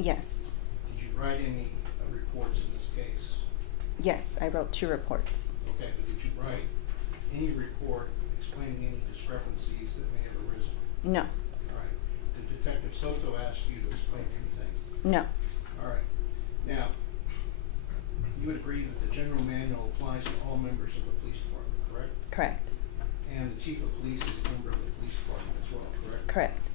Yes. Did you write any reports in this case? Yes, I wrote 2 reports. Okay, but did you write any report explaining any discrepancies that may have arisen? No. All right. Did Detective Soto ask you to explain anything? No. All right. Now, you would agree that the general manual applies to all members of the police department, correct? Correct. And the chief of police is a member of the police department as well, correct? Correct.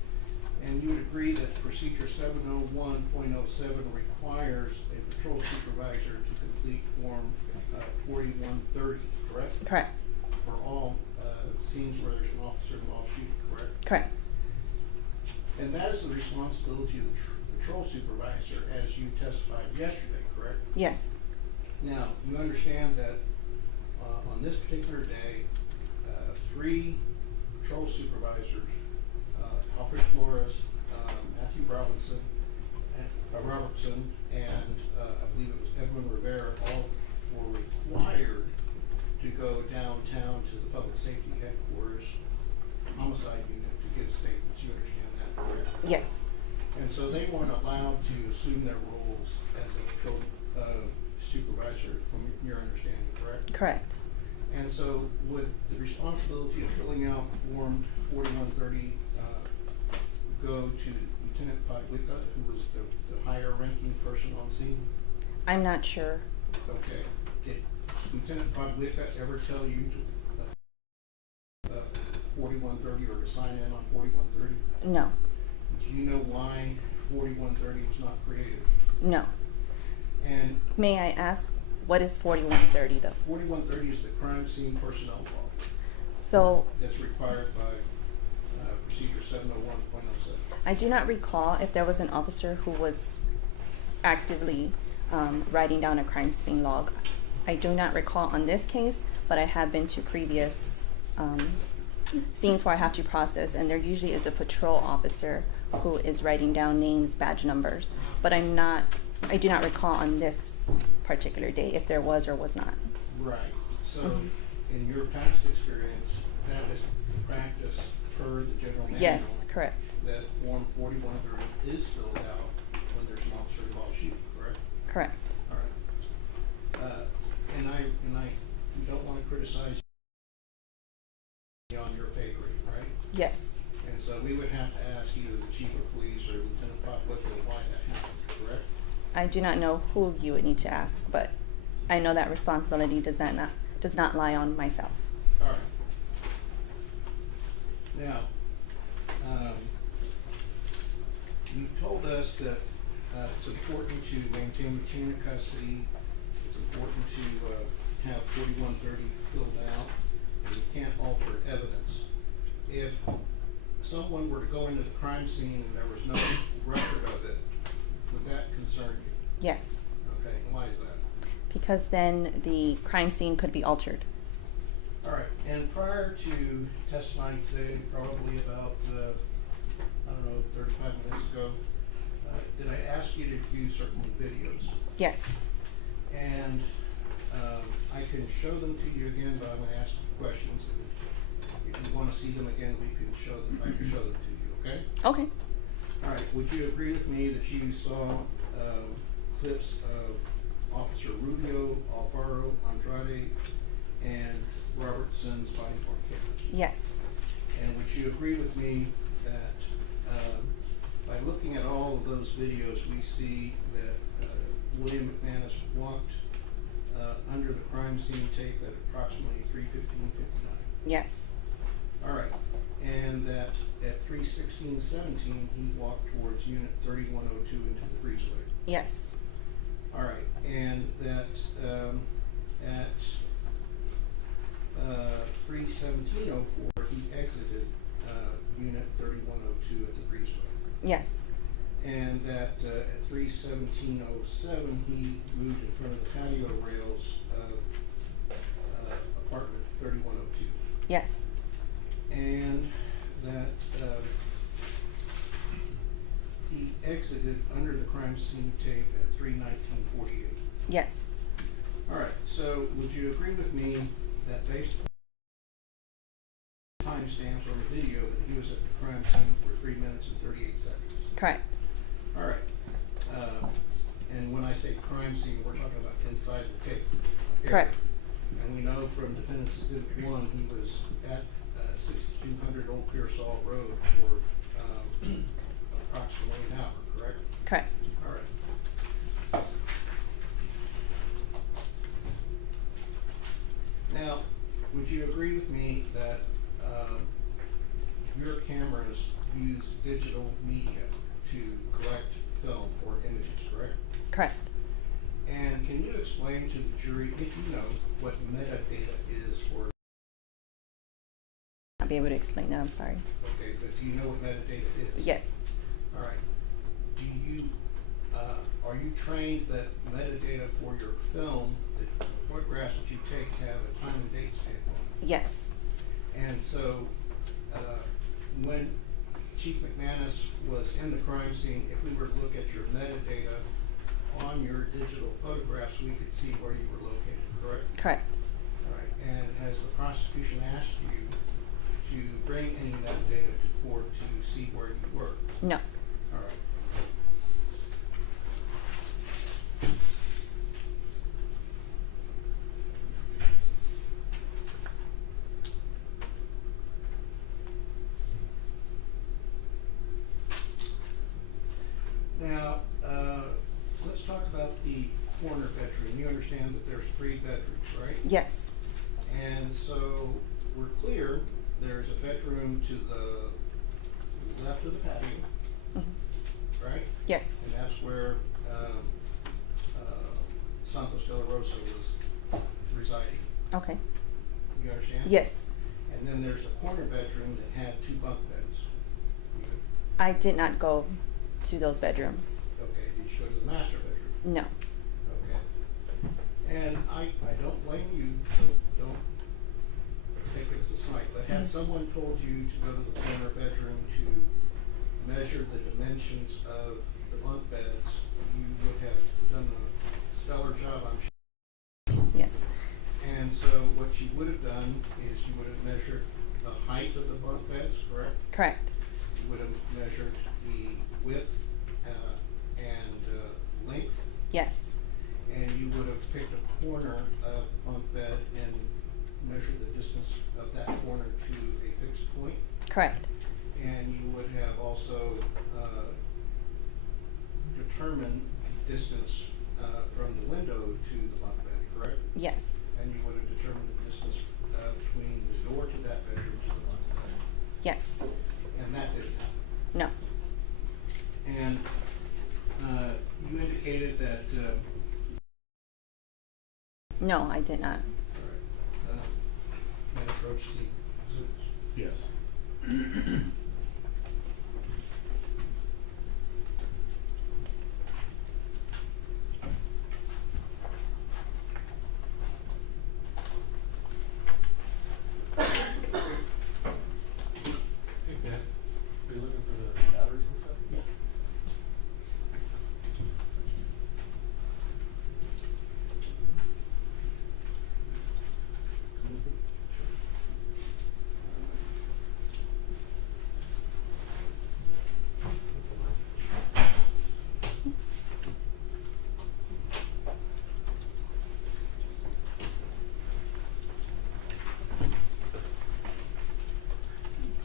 And you would agree that procedure 701.07 requires a patrol supervisor to complete form 4130, correct? Correct. For all scenes where there's an officer involved shooting, correct? Correct. And that is the responsibility of the patrol supervisor, as you testified yesterday, correct? Yes. Now, you understand that on this particular day, 3 patrol supervisors, Alfred Flores, Matthew Robertson, and I believe it was Edwin Rivera, all were required to go downtown to the public safety headquarters, homicide unit, to give statements. You understand that, correct? Yes. And so they weren't allowed to assume their roles as a patrol supervisor, from your understanding, correct? Correct. And so would the responsibility of filling out form 4130 go to Lieutenant Podwicka, who was the higher ranking person on scene? I'm not sure. Okay. Did Lieutenant Podwicka ever tell you to 4130 or to sign in on 4130? No. Do you know why 4130 was not created? No. And May I ask, what is 4130 though? 4130 is the crime scene personnel law. So That's required by procedure 701.07. I do not recall if there was an officer who was actively writing down a crime scene log. I do not recall on this case, but I have been to previous scenes where I have to process, and there usually is a patrol officer who is writing down names, badge numbers. But I do not recall on this particular day if there was or was not. Right. So, in your past experience, that is the practice per the general manual. Yes, correct. That form 4130 is filled out when there's an officer involved shooting, correct? Correct. All right. And I don't want to criticize you on your pay grade, right? Yes. And so we would have to ask either the chief of police or Lieutenant Podwicka why that happened, correct? I do not know who you would need to ask, but I know that responsibility does not lie on myself. All right. Now, you've told us that it's important to maintain the chain of custody. It's important to have 4130 filled out, and you can't alter evidence. If someone were to go into the crime scene and there was no record of it, would that concern you? Yes. Okay, and why is that? Because then the crime scene could be altered. All right, and prior to testifying today, probably about, 35 minutes ago, did I ask you to view certain videos? Yes. And I can show them to you again, but I'm going to ask you questions. If you want to see them again, we can show them. I can show them to you, okay? Okay. All right, would you agree with me that you saw clips of Officer Rubio, Alfaro, Andrade, and Robertson's body worn camera? Yes. And would you agree with me that by looking at all of those videos, we see that William McManus walked under the crime scene tape at approximately 3:15:59? Yes. All right. And that at 3:16:17, he walked towards Unit 3102 into the breezeway? Yes. All right. And that at 3:17:04, he exited Unit 3102 at the breezeway? Yes. And that at 3:17:07, he moved in front of the patio rails of apartment 3102? Yes. And that he exited under the crime scene tape at 3:19:48? Yes. All right, so would you agree with me that based upon timestamps on the video that he was at the crime scene for 3 minutes and 38 seconds? Correct. All right. And when I say crime scene, we're talking about inside the tape. Correct. And we know from Defendant's Exhibit 1, he was at 6200 Old Pearsall Road for approximately an hour, correct? Correct. All right. Now, would you agree with me that your cameras use digital media to collect film or images, correct? Correct. And can you explain to the jury, if you know, what metadata is for? I'll be able to explain that. I'm sorry. Okay, but do you know what metadata is? Yes. All right. Do you, are you trained that metadata for your film, the photographs that you take, have a time and date stamp on it? Yes. And so, when Chief McManus was in the crime scene, if we were to look at your metadata on your digital photographs, we could see where you were located, correct? Correct. All right. And has the prosecution asked you to bring any metadata to court to see where you were? No. All right. Now, let's talk about the corner bedroom. You understand that there's 3 bedrooms, right? Yes. And so we're clear, there's a bedroom to the left of the patio, Mm-hmm. right? Yes. And that's where Santos de la Rosa was residing. Okay. You understand? Yes. And then there's a corner bedroom that had 2 bunk beds. I did not go to those bedrooms. Okay, did you go to the master bedroom? No. Okay. And I don't blame you, don't take it as a slight, but had someone told you to go to the corner bedroom to measure the dimensions of the bunk beds, you would have done a stellar job, I'm sure. Yes. And so what you would have done is you would have measured the height of the bunk beds, correct? Correct. You would have measured the width and length, Yes. and you would have picked a corner of the bunk bed and measured the distance of that corner to a fixed point. Correct. And you would have also determined the distance from the window to the bunk bed, correct? Yes. And you would have determined the distance between the door to that bedroom to the bunk bed. Yes. And that didn't happen. No. And you indicated that. No, I did not. All right. May I approach the exhibits? Yes. Hey, Ben, are you looking for the batteries and stuff? Yeah.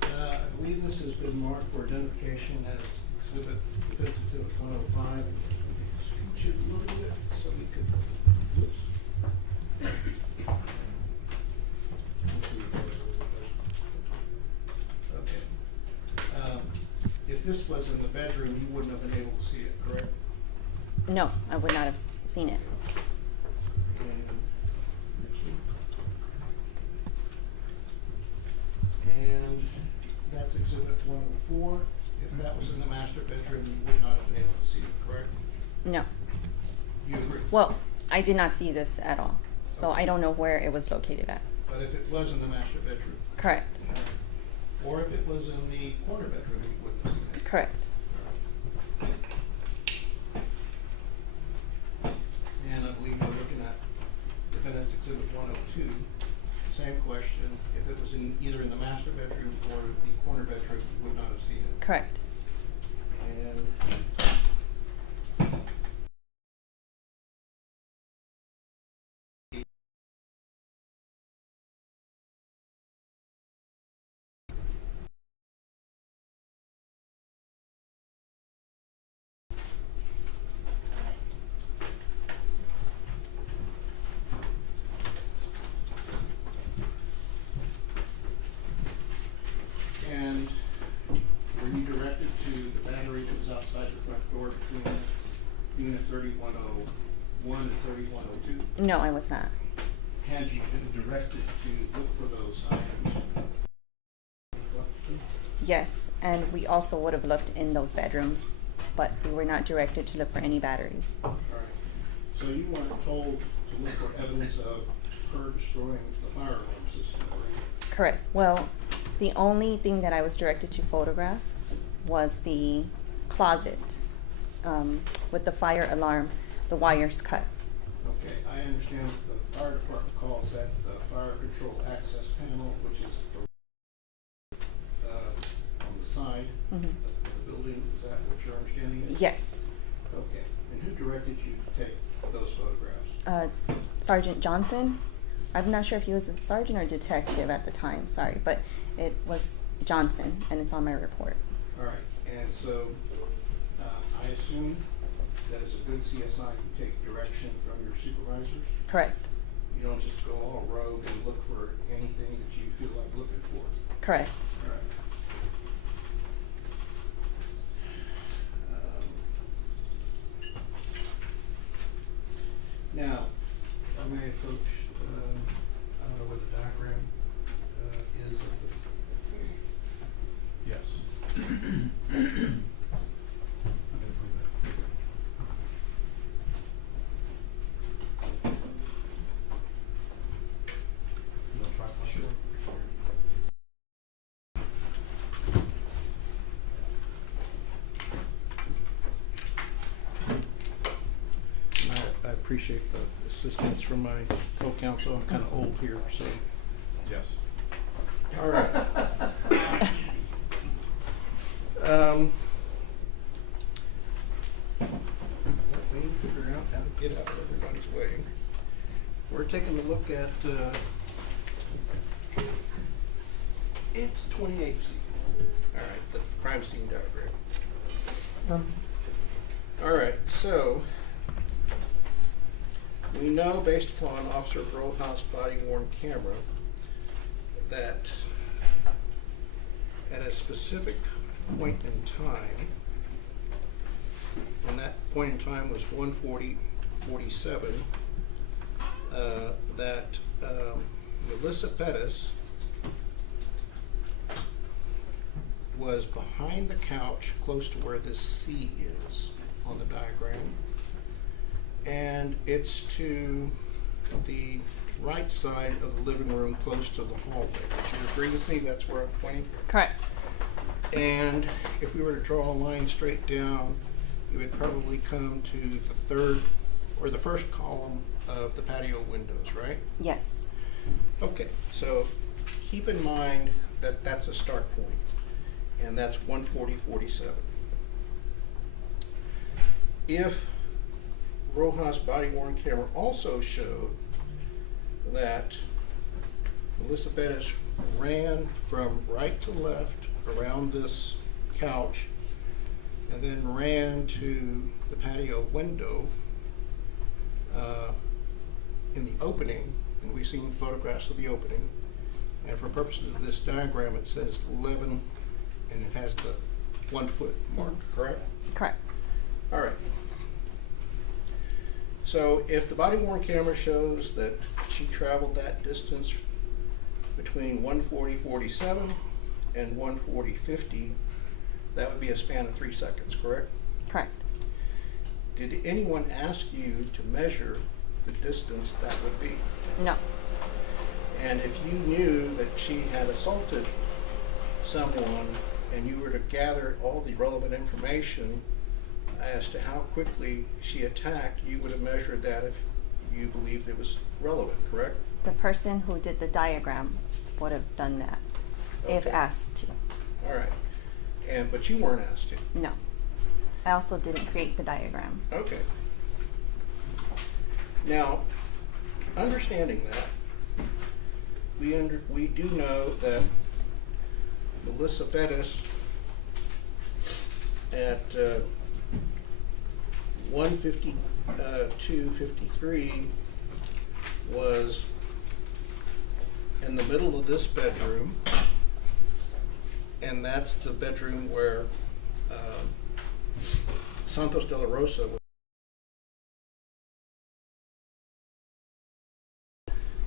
I believe this has been marked for identification as exhibit, defense exhibit 105. Scoot you a little bit so we could, whoops. Okay. If this was in the bedroom, you wouldn't have been able to see it, correct? No, I would not have seen it. And that's exhibit 104. If that was in the master bedroom, you would not have been able to see it, correct? No. You agree? Well, I did not see this at all, so I don't know where it was located at. But if it was in the master bedroom, Correct. or if it was in the corner bedroom, you wouldn't have seen it. Correct. And I believe we're looking at defendant's exhibit 102. Same question. If it was in either in the master bedroom or the corner bedroom, you would not have seen it. Correct. And door between unit 3101 and 3102? No, I was not. Had you been directed to look for those items? Yes, and we also would have looked in those bedrooms, but we were not directed to look for any batteries. All right. So you weren't told to look for evidence of her destroying the fire alarm system, right? Correct. Well, the only thing that I was directed to photograph was the closet with the fire alarm, the wires cut. Okay, I understand the fire department calls that the fire control access panel, which is on the side Mhm. of the building. Is that what your understanding is? Yes. Okay, and who directed you to take those photographs? Sergeant Johnson. I'm not sure if he was a sergeant or detective at the time, sorry, but it was Johnson, and it's on my report. All right, and so I assume that as a good CSI, you take direction from your supervisors? Correct. You don't just go all rogue and look for anything that you feel like looking for? Correct. All right. Now, if I may approach, I don't know where the diagram is of the. Yes. You want to try one? Sure. I appreciate the assistance from my co-counsel. I'm kind of old here, so. Yes. All right. Let me figure out how to get out of everybody's way. We're taking a look at, it's 28C. All right, the crime scene diagram. All right, so we know based upon Officer Rojas' body-worn camera that at a specific point in time, and that point in time was 1:40:47, that Melissa Perez was behind the couch close to where this C is on the diagram, and it's to the right side of the living room close to the hallway. Would you agree with me? That's where I'm pointing? Correct. And if we were to draw a line straight down, you would probably come to the third or the first column of the patio windows, right? Yes. Okay, so keep in mind that that's a start point, and that's 1:40:47. If Rojas' body-worn camera also showed that Melissa Perez ran from right to left around this couch and then ran to the patio window in the opening, and we've seen photographs of the opening, and for purposes of this diagram it says 11 and it has the 1 foot mark, correct? Correct. All right. So if the body-worn camera shows that she traveled that distance between 1:40:47 and 1:40:50, that would be a span of 3 seconds, correct? Correct. Did anyone ask you to measure the distance that would be? No. And if you knew that she had assaulted someone and you were to gather all the relevant information as to how quickly she attacked, you would have measured that if you believed it was relevant, correct? The person who did the diagram would have done that if Okay. asked to. All right. But you weren't asked to. No. I also didn't create the diagram. Okay. Now, understanding that, we do know that Melissa Perez at 1:52:53 was in the middle of this bedroom, and that's the bedroom where Santos de la Rosa.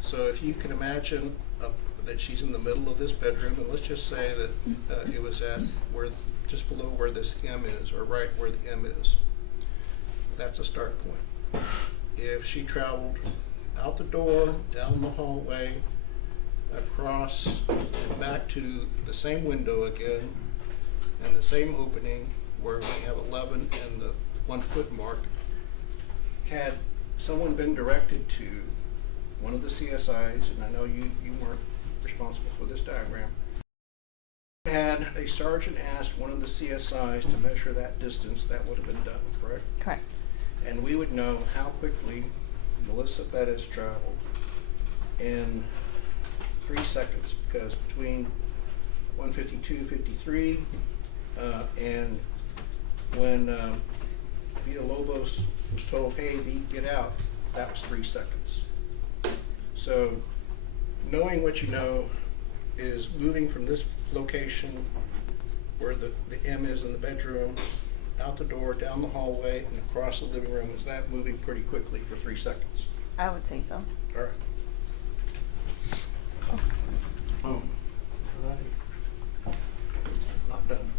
So if you can imagine that she's in the middle of this bedroom, and let's just say that it was at where, just below where this M is, or right where the M is. That's a start point. If she traveled out the door, down the hallway, across, and back to the same window again, and the same opening where we have 11 and the 1 foot mark, had someone been directed to one of the CSIs, and I know you weren't responsible for this diagram, had a sergeant asked one of the CSIs to measure that distance, that would have been done, correct? Correct. And we would know how quickly Melissa Perez traveled in 3 seconds, because between 1:52:53 and when Villalobos was told, hey, V, get out, that was 3 seconds. So knowing what you know is moving from this location where the M is in the bedroom, out the door, down the hallway, and across the living room. Is that moving pretty quickly for 3 seconds? I would say so. All right. Boom. Not done.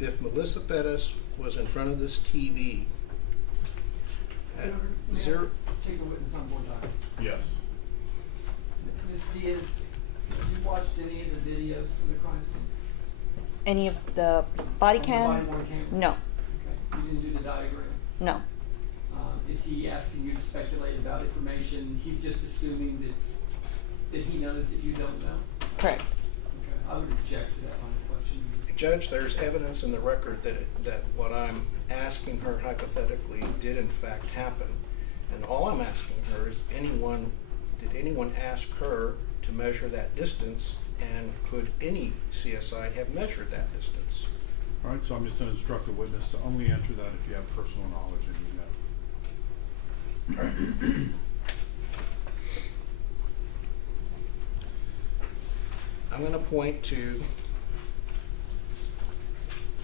If Melissa Perez was in front of this TV at zero. Take a witness on board, Doctor. Yes. Ms. Diaz, have you watched any of the videos from the crime scene? Any of the body From the cam? body-worn camera? No, Okay, you didn't do the diagram. no. Is he asking you to speculate about information? He's just assuming that he knows that you don't know? Correct. Okay, I would object to that line of questioning. Judge, there's evidence in the record that what I'm asking her hypothetically did in fact happen. And all I'm asking her is did anyone ask her to measure that distance, and could any CSI have measured that distance? All right, so I'm just going to instruct the witness to only answer that if you have personal knowledge and you know. All right. I'm going to point to,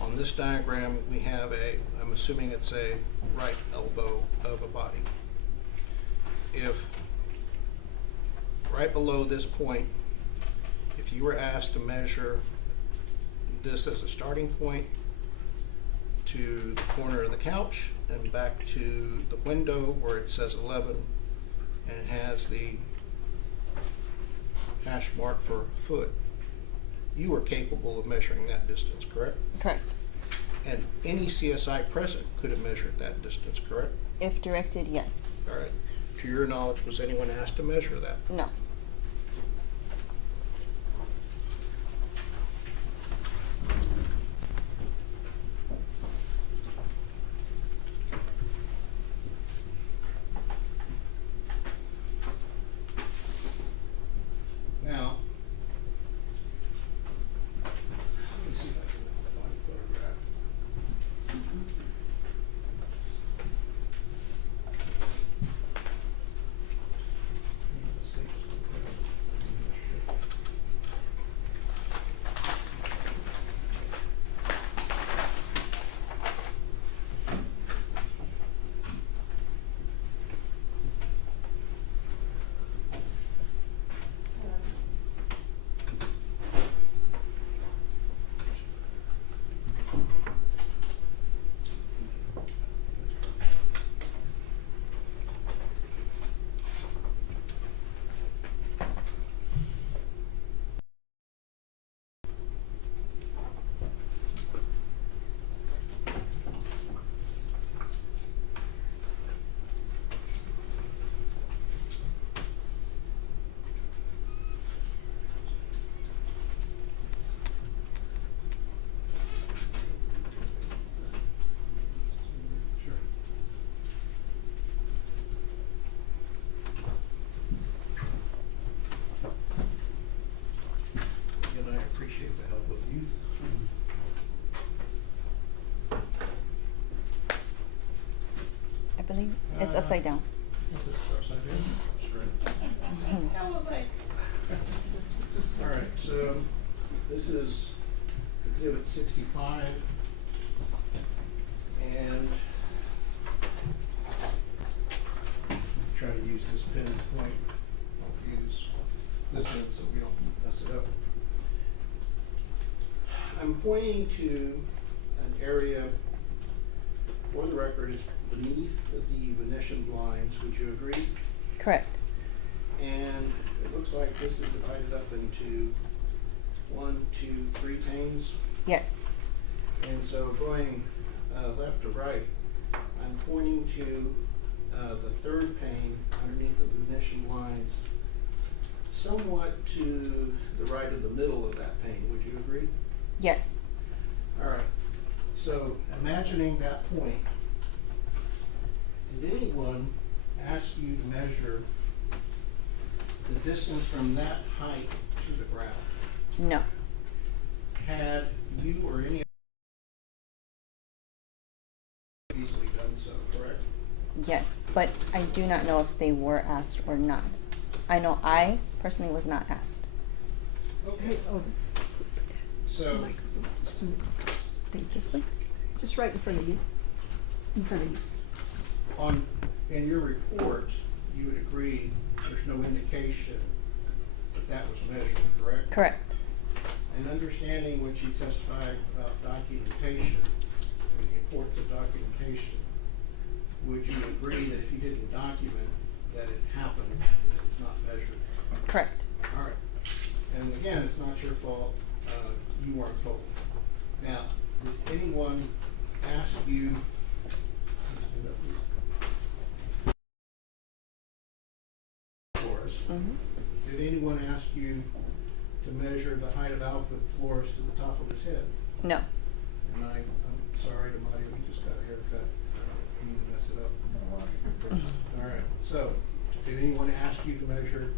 on this diagram, we have I'm assuming it's a right elbow of a body. If right below this point, if you were asked to measure this as a starting point to the corner of the couch and back to the window where it says 11 and it has the hash mark for foot, you were capable of measuring that distance, correct? Correct. And any CSI present could have measured that distance, correct? If directed, yes. All right. To your knowledge, was anyone asked to measure that? No. Now, let me see if I can find a photograph. And I appreciate the help of youth. I believe it's upside down. Upside down. All right, so this is Exhibit 65, and try to use this pin point. I'll use this one so we don't mess it up. I'm pointing to an area, for the record, is beneath the Venetian blinds. Would you agree? Correct. And it looks like this is divided up into 1, 2, 3 panes. Yes. And so going left to right, I'm pointing to the third pane underneath the Venetian blinds, somewhat to the right of the middle of that pane. Would you agree? Yes. All right. So imagining that point, did anyone ask you to measure the distance from that height to the ground? No. Had you or any easily done so, correct? Yes, but I do not know if they were asked or not. I know I personally was not asked. Okay. So, Thank you, sir. Just right in front of you. In front of you. in your report, you would agree there's no indication that that was measured, correct? Correct. And understanding what you testified about documentation and the importance of documentation, would you agree that if you didn't document that it happened, that it's not measured? Correct. All right. And again, it's not your fault. You weren't told. Now, did anyone ask you? Did anyone ask you to measure the height of Alfred Flores to the top of his head? No. And I'm sorry to Mario, we just got a haircut. I didn't mess it up. All right. So, did anyone ask you to measure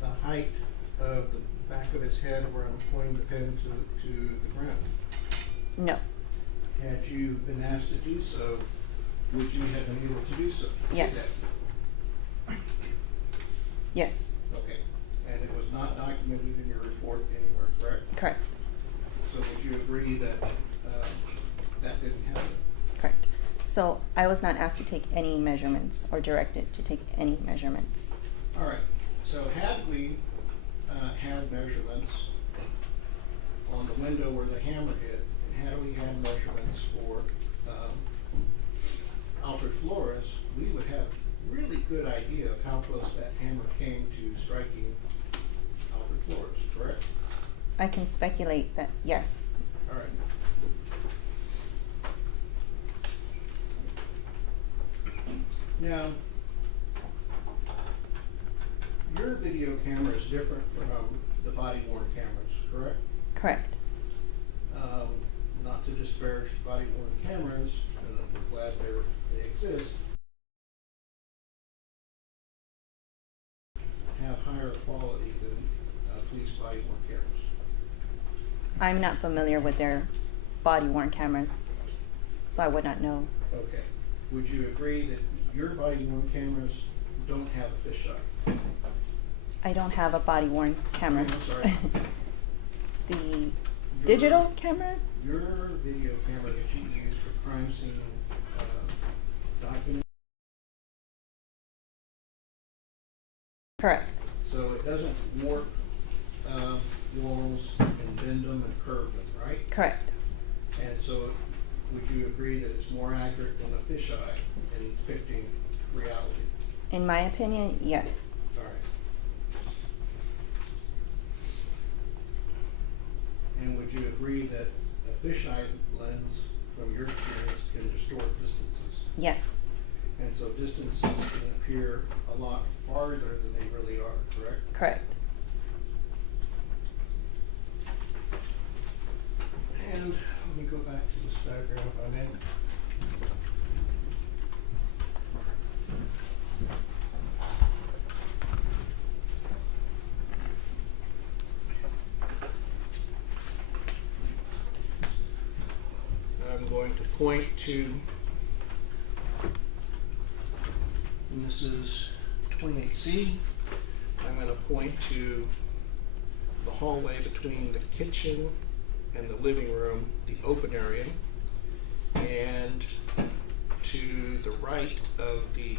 the height of the back of his head where I'm pointing the pen to the ground? No. Had you been asked to do so, would you have been able to do so? Yes. Yes. Okay. And it was not documented in your report anywhere, correct? Correct. So would you agree that that didn't happen? Correct. So I was not asked to take any measurements or directed to take any measurements. All right. So had we had measurements on the window where the hammer hit, and had we had measurements for Alfred Flores, we would have really good idea of how close that hammer came to striking Alfred Flores, correct? I can speculate that yes. All right. Now, your video camera is different from the body-worn cameras, correct? Correct. Not to disparage body-worn cameras, and we're glad they exist, have higher quality than police body-worn cameras. I'm not familiar with their body-worn cameras, so I would not know. Okay. Would you agree that your body-worn cameras don't have a fisheye? I don't have a body-worn camera. I'm sorry. The digital camera? Your video camera that you use for crime scene document. Correct. So it doesn't warp walls and bend them and curve them, right? Correct. And so would you agree that it's more accurate than a fisheye in depicting reality? In my opinion, yes. All right. And would you agree that a fisheye lens, from your experience, can distort distances? Yes. And so distances can appear a lot farther than they really are, correct? Correct. And let me go back to this diagram if I may. I'm going to point to, and this is 28C. I'm going to point to the hallway between the kitchen and the living room, the open area, and to the right of the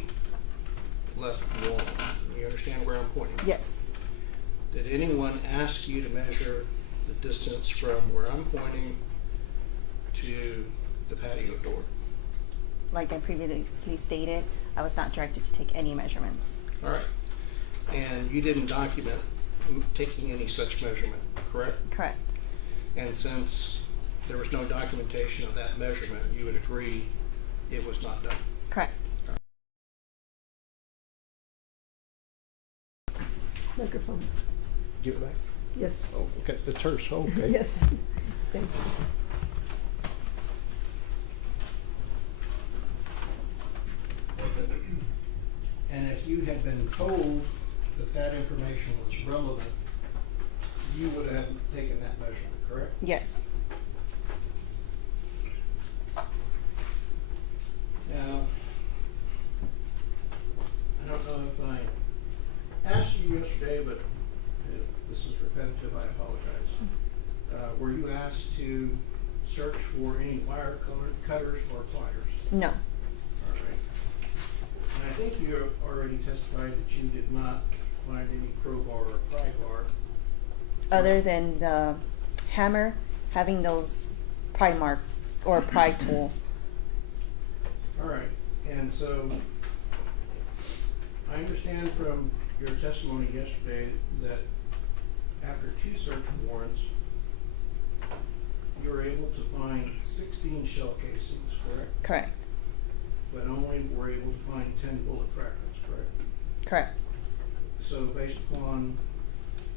left wall. You understand where I'm pointing? Yes. Did anyone ask you to measure the distance from where I'm pointing to the patio door? Like I previously stated, I was not directed to take any measurements. All right. And you didn't document taking any such measurement, correct? Correct. And since there was no documentation of that measurement, you would agree it was not done? Correct. Microphone. Give it back? Yes. Oh, okay, it's hers, oh, okay. Yes. Thank you. And if you had been told that that information was relevant, you would have taken that measurement, correct? Yes. Now, I don't know if I asked you yesterday, but if this is repetitive, I apologize. Were you asked to search for any wire cutters or pliers? No. All right. And I think you already testified that you did not find any crowbar or pry bar. Other than the hammer having those pry mark or pry tool. All right. And so I understand from your testimony yesterday that after 2 search warrants, you were able to find 16 shell casings, correct? Correct. But only were able to find 10 bullet fragments, correct? Correct. So based upon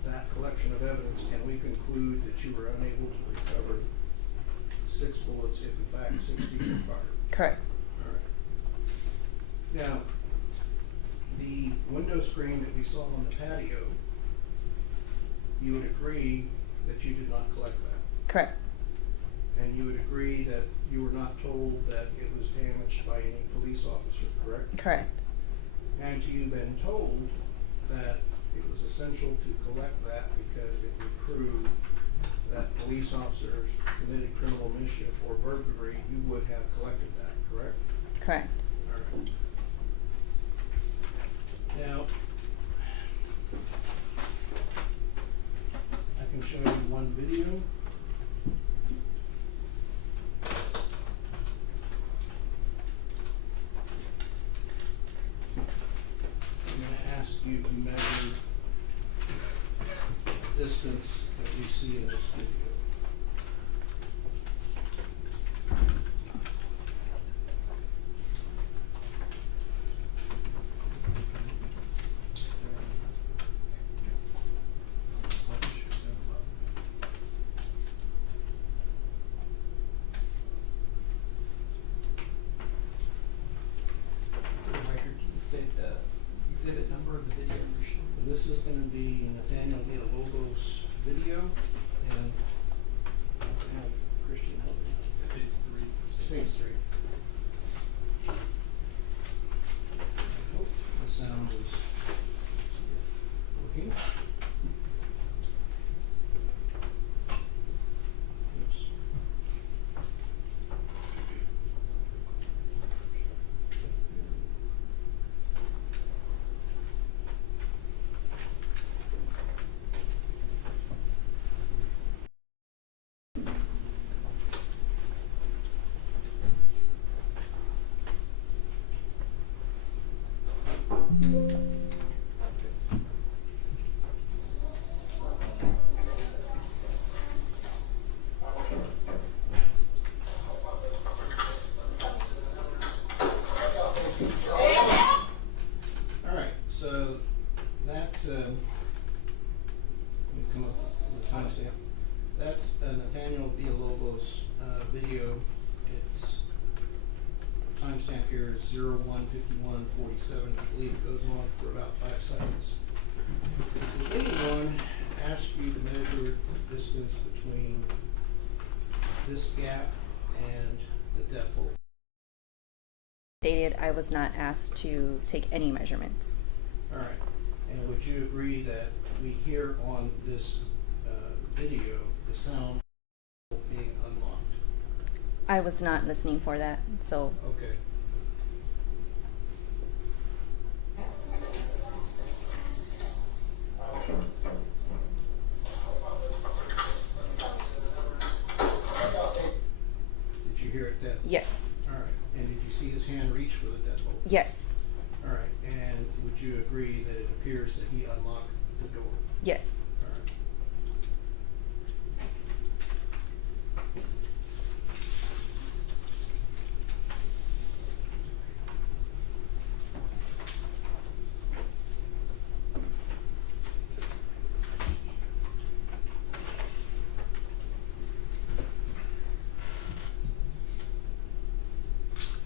that collection of evidence, can we conclude that you were unable to recover 6 bullets if in fact 16 were fired? Correct. All right. Now, the window screen that we saw on the patio, you would agree that you did not collect that? Correct. And you would agree that you were not told that it was damaged by any police officer, correct? Correct. Had you been told that it was essential to collect that because it would prove that police officers committed criminal mischief or burglary, you would have collected that, correct? Correct. All right. Now, I can show you one video. I'm going to ask you to measure the distance that we see in this video. For the record, can you state the exhibit number of the video you're showing? And this is going to be Nathaniel Villalobos' video, and I have Christian help me out. States 3. States 3. I hope the sound is working. Oops. All right, so that's, let me come up with a timestamp. That's Nathaniel Villalobos' video. Its timestamp here is 01:51:47. I believe it goes on for about 5 seconds. Did anyone ask you to measure the distance between this gap and the deadbolt? Stated I was not asked to take any measurements. All you agree that we hear on this video the sound being unlocked? I was not listening for that, so Okay. Did you hear it then? yes, All right. And did you see his hand reach for the deadbolt? yes, All right. And would you agree that it appears that he unlocked the door? yes. All right.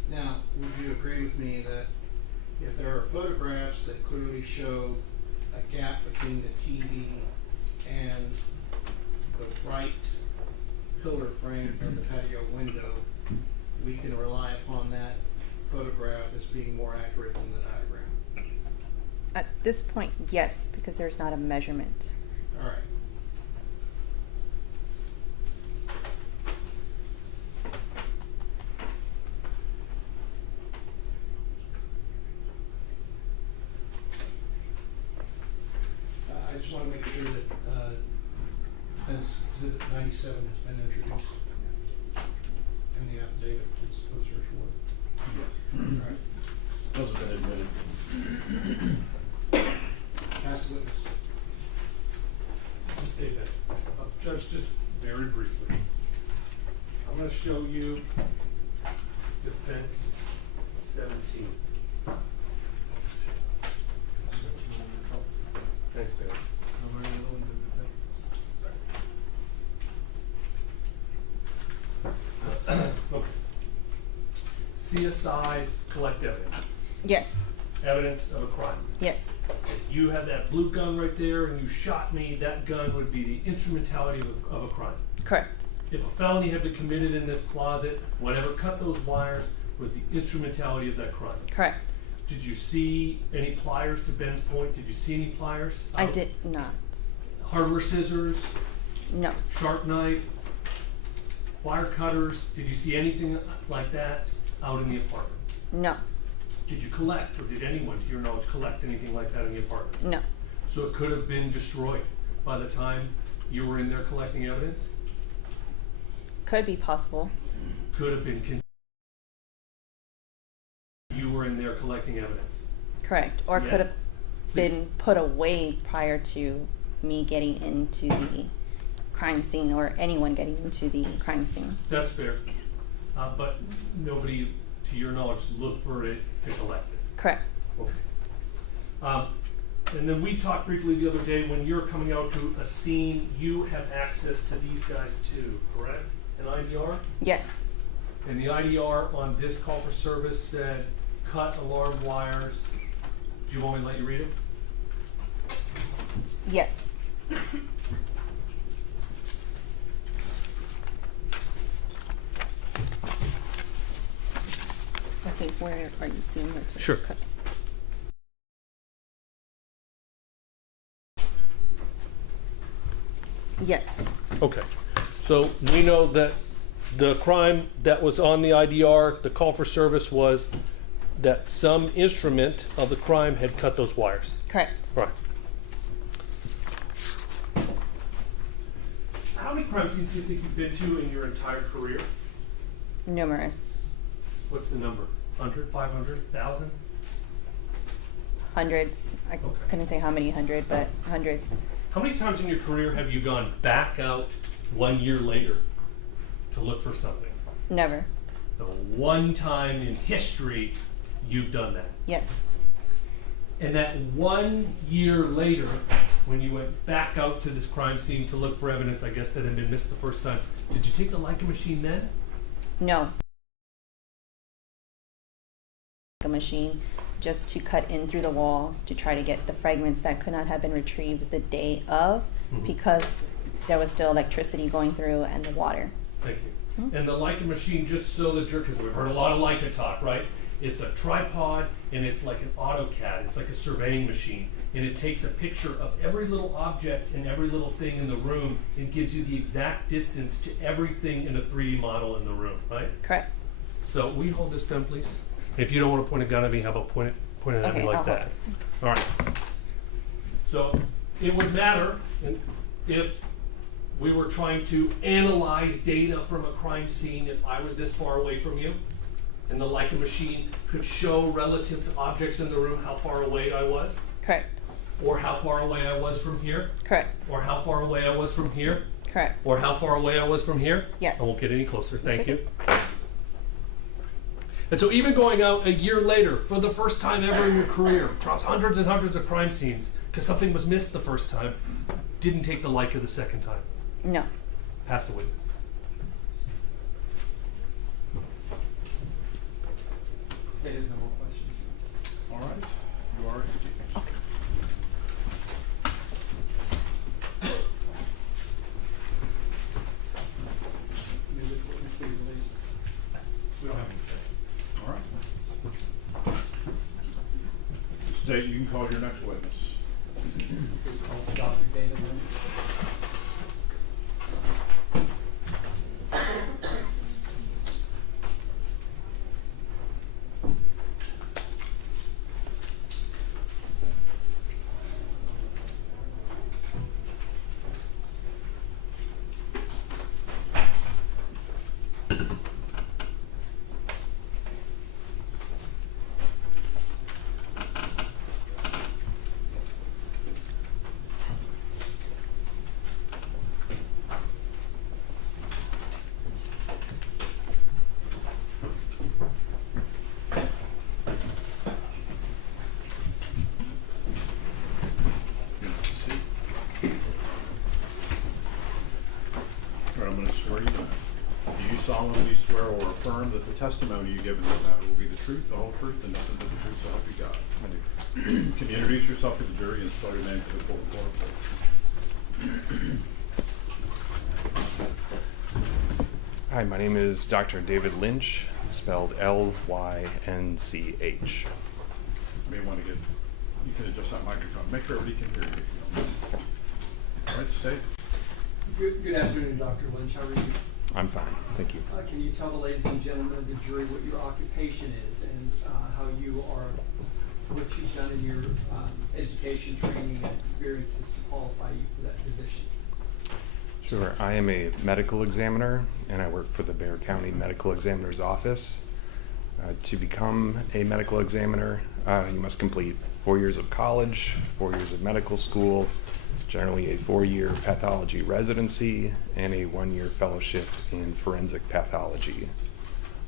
Now, would you agree with me that if there are photographs that clearly show a gap between the TV and the right pillar frame of the patio window, we can rely upon that photograph as being more accurate than the diagram? At this point, yes, because there's not a measurement. All right. I just want to make sure that Defense Exhibit 97 has been introduced in the affidavit to suppose search warrant. Yes. All right. Those have been admitted. Ask the witness. Let's state that. Judge, just very briefly, I'm going to show you Defense 17. Thanks, Barry. Okay. CSI's collect evidence. Yes, Evidence of a crime. yes, If you had that blue gun right there and you shot me, that gun would be the instrumentality of a crime. correct, If a felony had been committed in this closet, whatever cut those wires was the instrumentality of that crime. correct. Did you see any pliers, to Ben's point? Did you see any pliers? I out? did not. Hardware scissors, No, sharp knife, wire cutters. Did you see anything like that out in the apartment? no, Did you collect, or did anyone, to your knowledge, collect anything like that in the apartment? no, So it could have been destroyed by the time you were in there collecting evidence? could be possible. Could have been you were in there collecting evidence. Correct, or Yeah. could have been put away prior to me getting into the crime scene or anyone getting into the crime scene. That's fair. But nobody, to your knowledge, looked for it to collect it. Correct, Okay. And then we talked briefly the other day, when you're coming out to a scene, you have access to these guys too, correct? An IDR? yes, And the IDR on this call for service said, cut alarm wires. Do you want me to let you read it? yes. Okay, where are you seeing where it says Sure. cut? Yes, Okay, so we know that the crime that was on the IDR, the call for service was that some instrument of the crime had cut those wires. correct. Right. How many crime scenes do you think you've been to in your entire career? Numerous. What's the number? 100, 500, 1,000? Hundreds. I Okay. couldn't say how many hundred, but hundreds. How many times in your career have you gone back out 1 year later to look for something? Never. The one time in history you've done that. Yes. And that 1 year later, when you went back out to this crime scene to look for evidence, I guess that had been missed the first time, did you take the Leica machine then? No. A machine just to cut in through the walls to try to get the fragments that could not have been retrieved the day of Mhm. because there was still electricity going through and the water. Thank you. Mhm. And the Leica machine, just so that you're, because we've heard a lot of Leica talk, right? It's a tripod, and it's like an AutoCAD. It's like a surveying machine, and it takes a picture of every little object and every little thing in the room and gives you the exact distance to everything in the 3D model in the room, right? Correct. So will you hold this gun, please? If you don't want to point a gun at me, how about point it at me Okay, like I'll hold that? All right. So it would matter if we were trying to analyze data from a crime scene if I was this far away from you, and the Leica machine could show relative to objects in the room how far away I was, Correct. or how far away I was from here, Correct. or how far away I was from here, Correct. or how far away I was from here. Yes. I won't get any closer. Thank okay. you. And so even going out a year later, for the first time ever in your career, across hundreds and hundreds of crime scenes, because something was missed the first time, didn't take the Leica the second time. No. Pass the witness. Okay, there's no more questions. All right, you are excused. Okay. May this witness be released? We don't have any. All right. State, you can call your next witness. So we call Dr. David Lynch. All right, I'm going to swear you down. Do you solemnly swear or affirm that the testimony you give in this matter will be the truth, the whole truth, and nothing but the truth, so help you God? I do. Can you introduce yourself to the jury and spell your name for the court reporter, please? Hi, my name is Dr. David Lynch, spelled Lynch. You may want to get, you can adjust that microphone. Make sure everybody can hear you. If you don't. All right, state. Good afternoon, Dr. Lynch. How are you? I'm fine, thank you. Can you tell the ladies and gentlemen of the jury what your occupation is and how you are, what you've done in your education, training, and experiences to qualify you for that position? Sure, I am a medical examiner and I work for the Bexar County Medical Examiner's Office. To become a medical examiner, you must complete 4 years of college, 4 years of medical school, generally a 4-year pathology residency, and a 1-year fellowship in forensic pathology.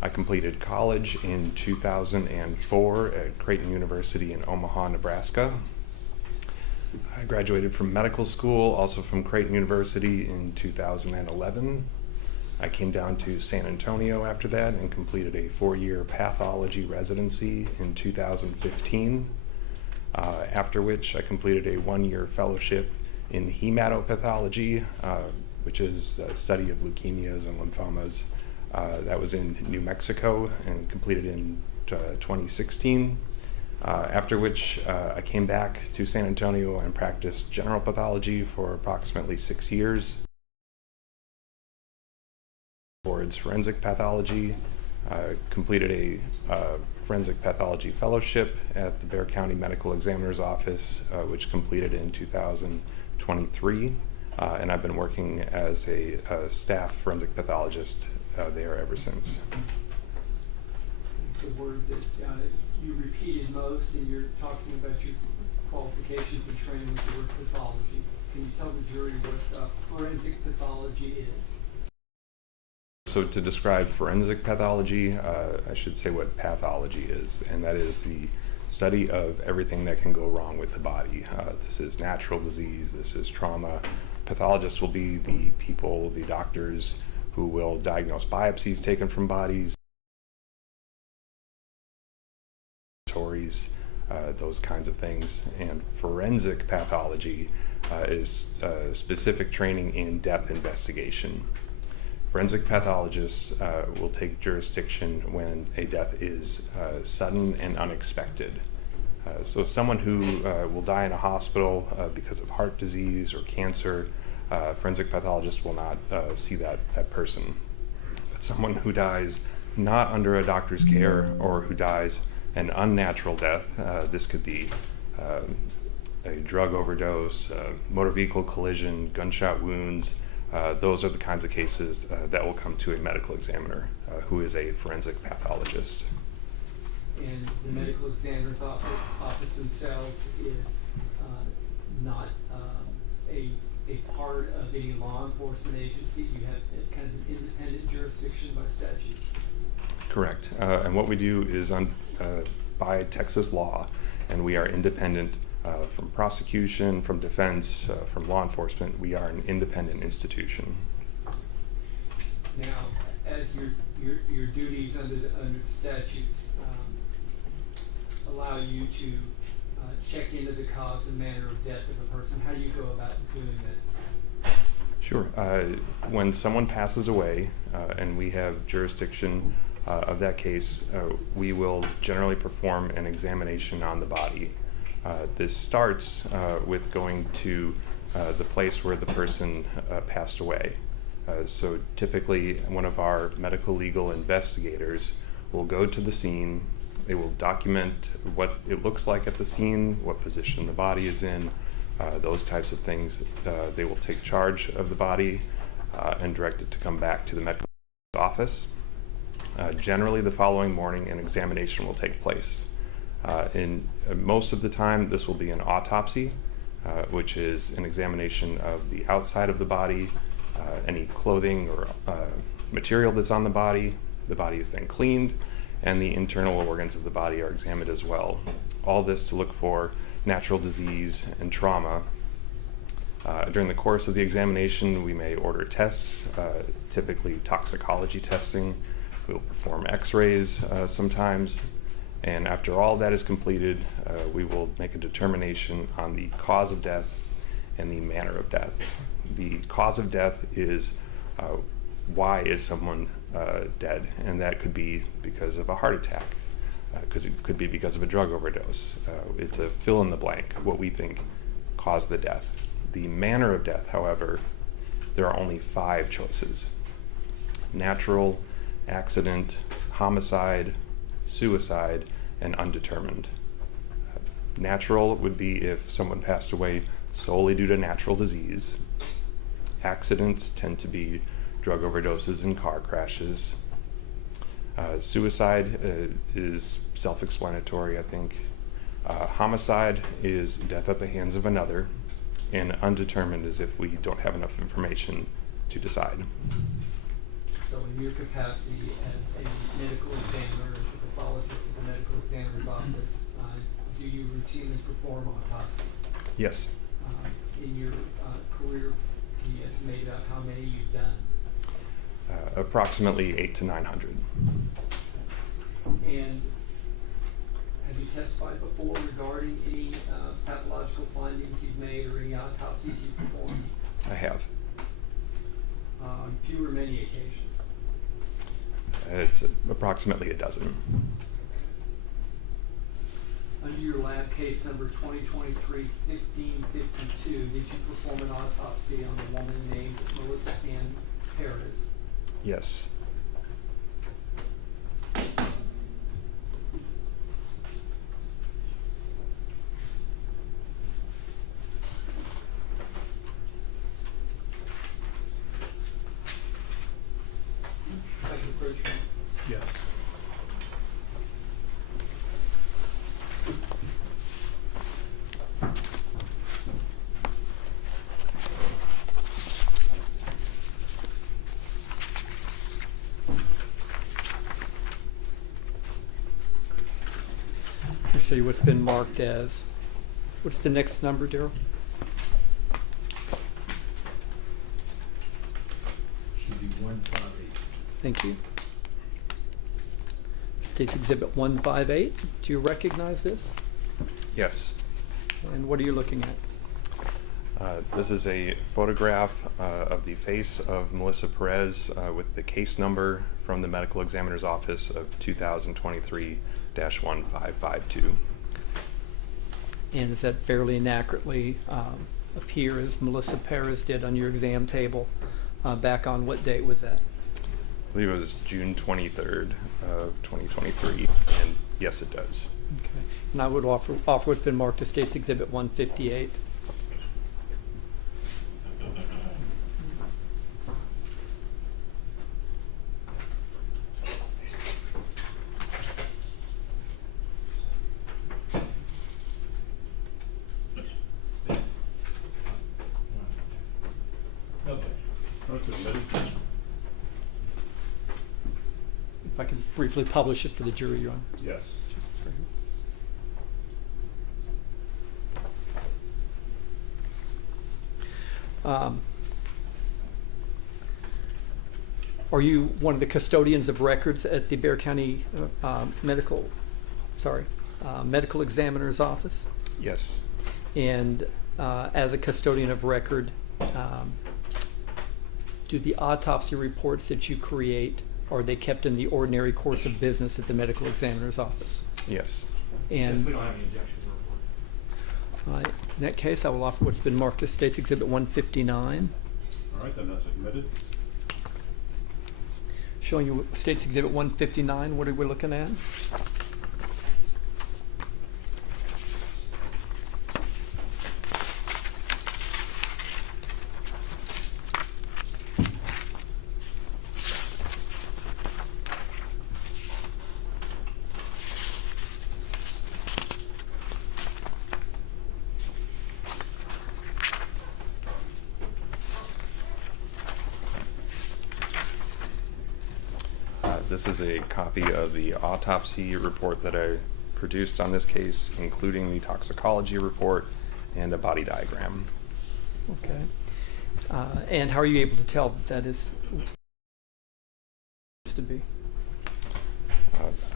I completed college in 2004 at Creighton University in Omaha, Nebraska. I graduated from medical school, also from Creighton University in 2011. I came down to San Antonio after that and completed a 4-year pathology residency in 2015, after which I completed a 1-year fellowship in hematopathology, which is the study of leukemias and lymphomas. That was in New Mexico and completed in 2016. After which I came back to San Antonio and practiced general pathology for approximately 6 years. Towards forensic pathology, completed a forensic pathology fellowship at the Bexar County Medical Examiner's Office, which completed in 2023, and I've been working as a staff forensic pathologist there ever since. The word that you repeated most, and you're talking about your qualifications and training with the word pathology. Can you tell the jury what forensic pathology is? So to describe forensic pathology, I should say what pathology is, and that is the study of everything that can go wrong with the body. This is natural disease, this is trauma. Pathologists will be the people, the doctors, who will diagnose biopsies taken from bodies, those kinds of things. And forensic pathology is specific training in death investigation. Forensic pathologists will take jurisdiction when a death is sudden and unexpected. So someone who will die in a hospital because of heart disease or cancer, forensic pathologist will not see that person. But someone who dies not under a doctor's care or who dies an unnatural death, this could be a drug overdose, motor vehicle collision, gunshot wounds. Those are the kinds of cases that will come to a medical examiner who is a forensic pathologist. And the medical examiner's office themselves is not a part of any law enforcement agency. You have kind of an independent jurisdiction by statute. Correct. And what we do is by Texas law, and we are independent from prosecution, from defense, from law enforcement. We are an independent institution. Now, as your duties under the statutes allow you to check into the cause and manner of death of a person, how do you go about doing that? Sure. When someone passes away and we have jurisdiction of that case, we will generally perform an examination on the body. This starts with going to the place where the person passed away. So typically one of our medical legal investigators will go to the scene. They will document what it looks like at the scene, what position the body is in, those types of things. They will take charge of the body and direct it to come back to the medical office. Generally the following morning an examination will take place. In most of the time this will be an autopsy, which is an examination of the outside of the body, any clothing or material that's on the body. The body is then cleaned and the internal organs of the body are examined as well. All this to look for natural disease and trauma. During the course of the examination we may order tests, typically toxicology testing. We'll perform x-rays sometimes, and after all that is completed we will make a determination on the cause of death and the manner of death. The cause of death is why is someone dead, and that could be because of a heart attack, because it could be because of a drug overdose. It's a fill in the blank, what we think caused the death. The manner of death, however, there are only 5 choices: natural, accident, homicide, suicide, and undetermined. Natural would be if someone passed away solely due to natural disease. Accidents tend to be drug overdoses and car crashes. Suicide is self-explanatory, I think. Homicide is death at the hands of another, and undetermined is if we don't have enough information to decide. So in your capacity as a medical examiner, as a pathologist at the medical examiner's office, do you routinely perform autopsies? Yes. In your career, can you estimate about how many you've done? Approximately 800 to 900. And have you testified before regarding any pathological findings you've made or any autopsies you've performed? I have. Few or many occasions? It's approximately a dozen. Under your lab case number 2023-1552, did you perform an autopsy on a woman named Melissa Perez? Yes. If I can approach you. Yes. I'll show you what's been marked as. What's the next number, Daryl? Should be 158. Thank you. State's Exhibit 158. Do you recognize this? Yes. And what are you looking at? This is a photograph of the face of Melissa Perez with the case number from the medical examiner's office of 2023-1552. And does that fairly inaccurately appear as Melissa Perez did on your exam table back on what date was that? I believe it was June 23rd of 2023, and yes, it does. Okay. And I would offer what's been marked as State's Exhibit 158. That's admitted. If I could briefly publish it for the jury, Your Honor. Yes. Are you one of the custodians of records at the Bexar County medical examiner's office? Yes. And as a custodian of record, do the autopsy reports that you create, are they kept in the ordinary course of business at the medical examiner's office? Yes. And We don't have any objection to the report. in that case, I will offer what's been marked as State's Exhibit 159. All right, then that's admitted. Showing you State's Exhibit 159, what are we looking at? This is a copy of the autopsy report that I produced on this case, including the toxicology report and a body diagram. Okay. And how are you able to tell that is to be?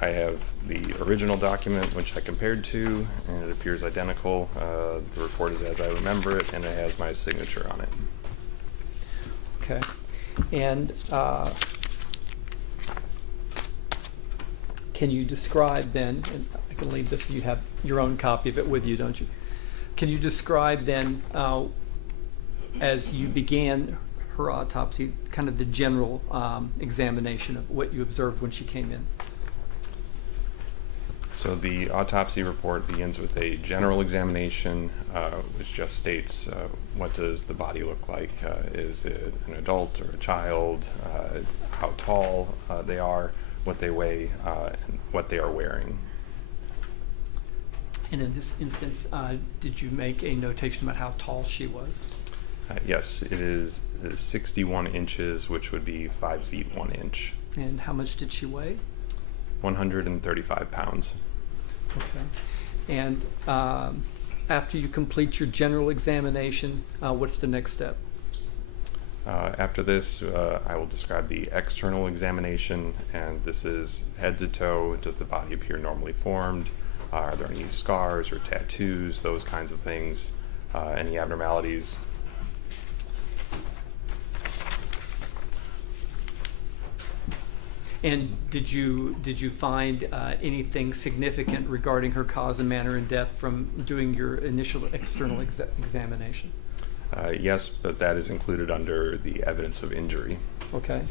I have the original document, which I compared to, and it appears identical. The report is as I remember it, and it has my signature on it. Okay. And can you describe then, and I can leave this, you have your own copy of it with you, don't you? Can you describe then, as you began her autopsy, kind of the general examination of what you observed when she came in? So the autopsy report begins with a general examination, which just states what does the body look like. Is it an adult or a child? How tall they are, what they weigh, and what they are wearing. And in this instance, did you make a notation about how tall she was? Yes, it is 61 inches, which would be 5 feet 1 inch. And how much did she weigh? 135 pounds. Okay. And after you complete your general examination, what's the next step? After this, I will describe the external examination, and this is head to toe. Does the body appear normally formed? Are there any scars or tattoos, those kinds of things? Any abnormalities? And did you find anything significant regarding her cause and manner and death from doing your initial external examination? Yes, but that is included under the evidence of injury. Okay.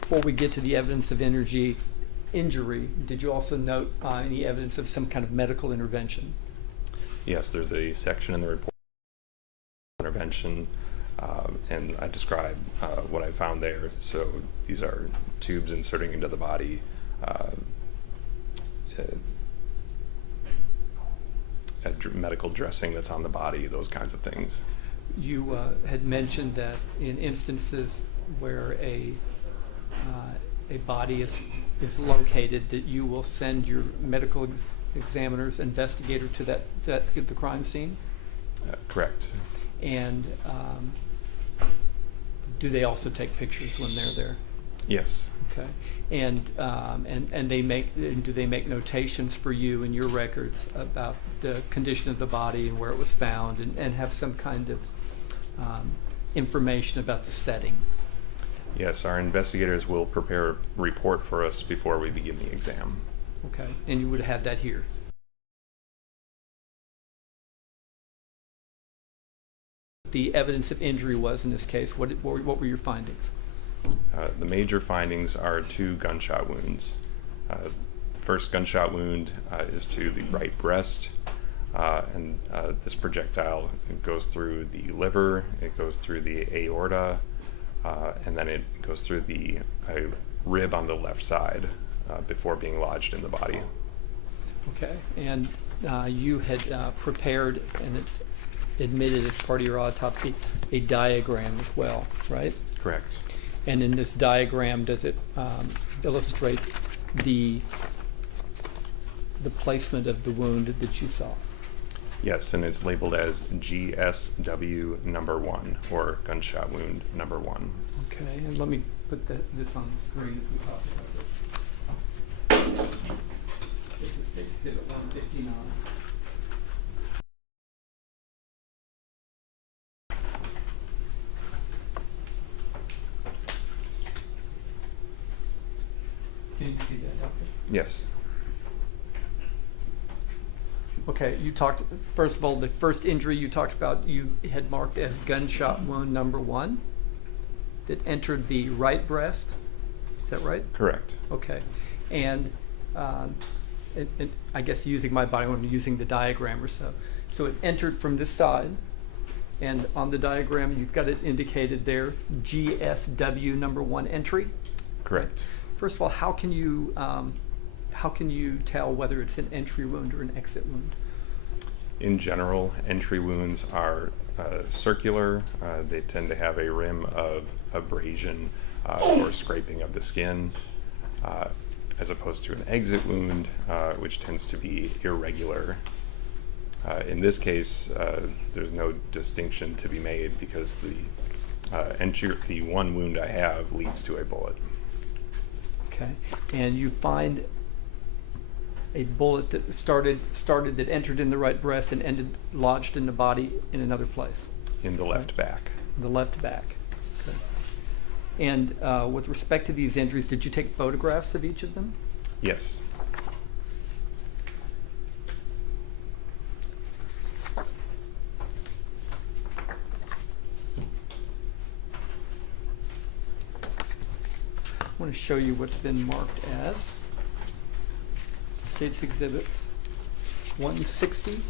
Before we get to the evidence of injury, did you also note any evidence of some kind of medical intervention? Yes, there's a section in the report intervention, and I describe what I found there. So these are tubes inserting into the body, medical dressing that's on the body, those kinds of things. You had mentioned that in instances where a body is located, that you will send your medical examiner's investigator to the crime scene? Correct. And do they also take pictures when they're there? Yes. Okay, and do they make notations for you in your records about the condition of the body and where it was found, and have some kind of information about the setting? Yes, our investigators will prepare a report for us before we begin the exam. Okay, and you would have had that here. The evidence of injury was in this case. What were your findings? The major findings are 2 gunshot wounds. The first gunshot wound is to the right breast, and this projectile goes through the liver, it goes through the aorta, and then it goes through the rib on the left side before being lodged in the body. Okay, and you had prepared, and it's admitted as part of your autopsy, a diagram as well, right? Correct. And in this diagram, does it illustrate the placement of the wound that you saw? Yes, and it's labeled as GSW number 1, or gunshot wound number 1. Okay, and let me put this on the screen as we talk about it. This is exhibit 159. Can you see that, Doctor? Yes. Okay, you talked, first of all, the first injury you talked about, you had marked as gunshot wound number 1 that entered the right breast. Is that right? Correct. Okay. And I guess using my body, I'm using the diagram or so. So it entered from this side, and on the diagram you've got it indicated there, GSW number 1 entry. Correct. First of all, how can you tell whether it's an entry wound or an exit wound? In general, entry wounds are circular. They tend to have a rim of abrasion or scraping of the skin, as opposed to an exit wound, which tends to be irregular. In this case, there's no distinction to be made because the one wound I have leads to a bullet. Okay, and you find a bullet that started that entered in the right breast and ended lodged in the body in another place. In the left back. The left back. Okay. And with respect to these injuries, did you take photographs of each of them? Yes. I want to show you what's been marked as State's Exhibit 160.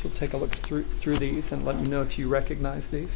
She'll take a look through these and let me know if you recognize these.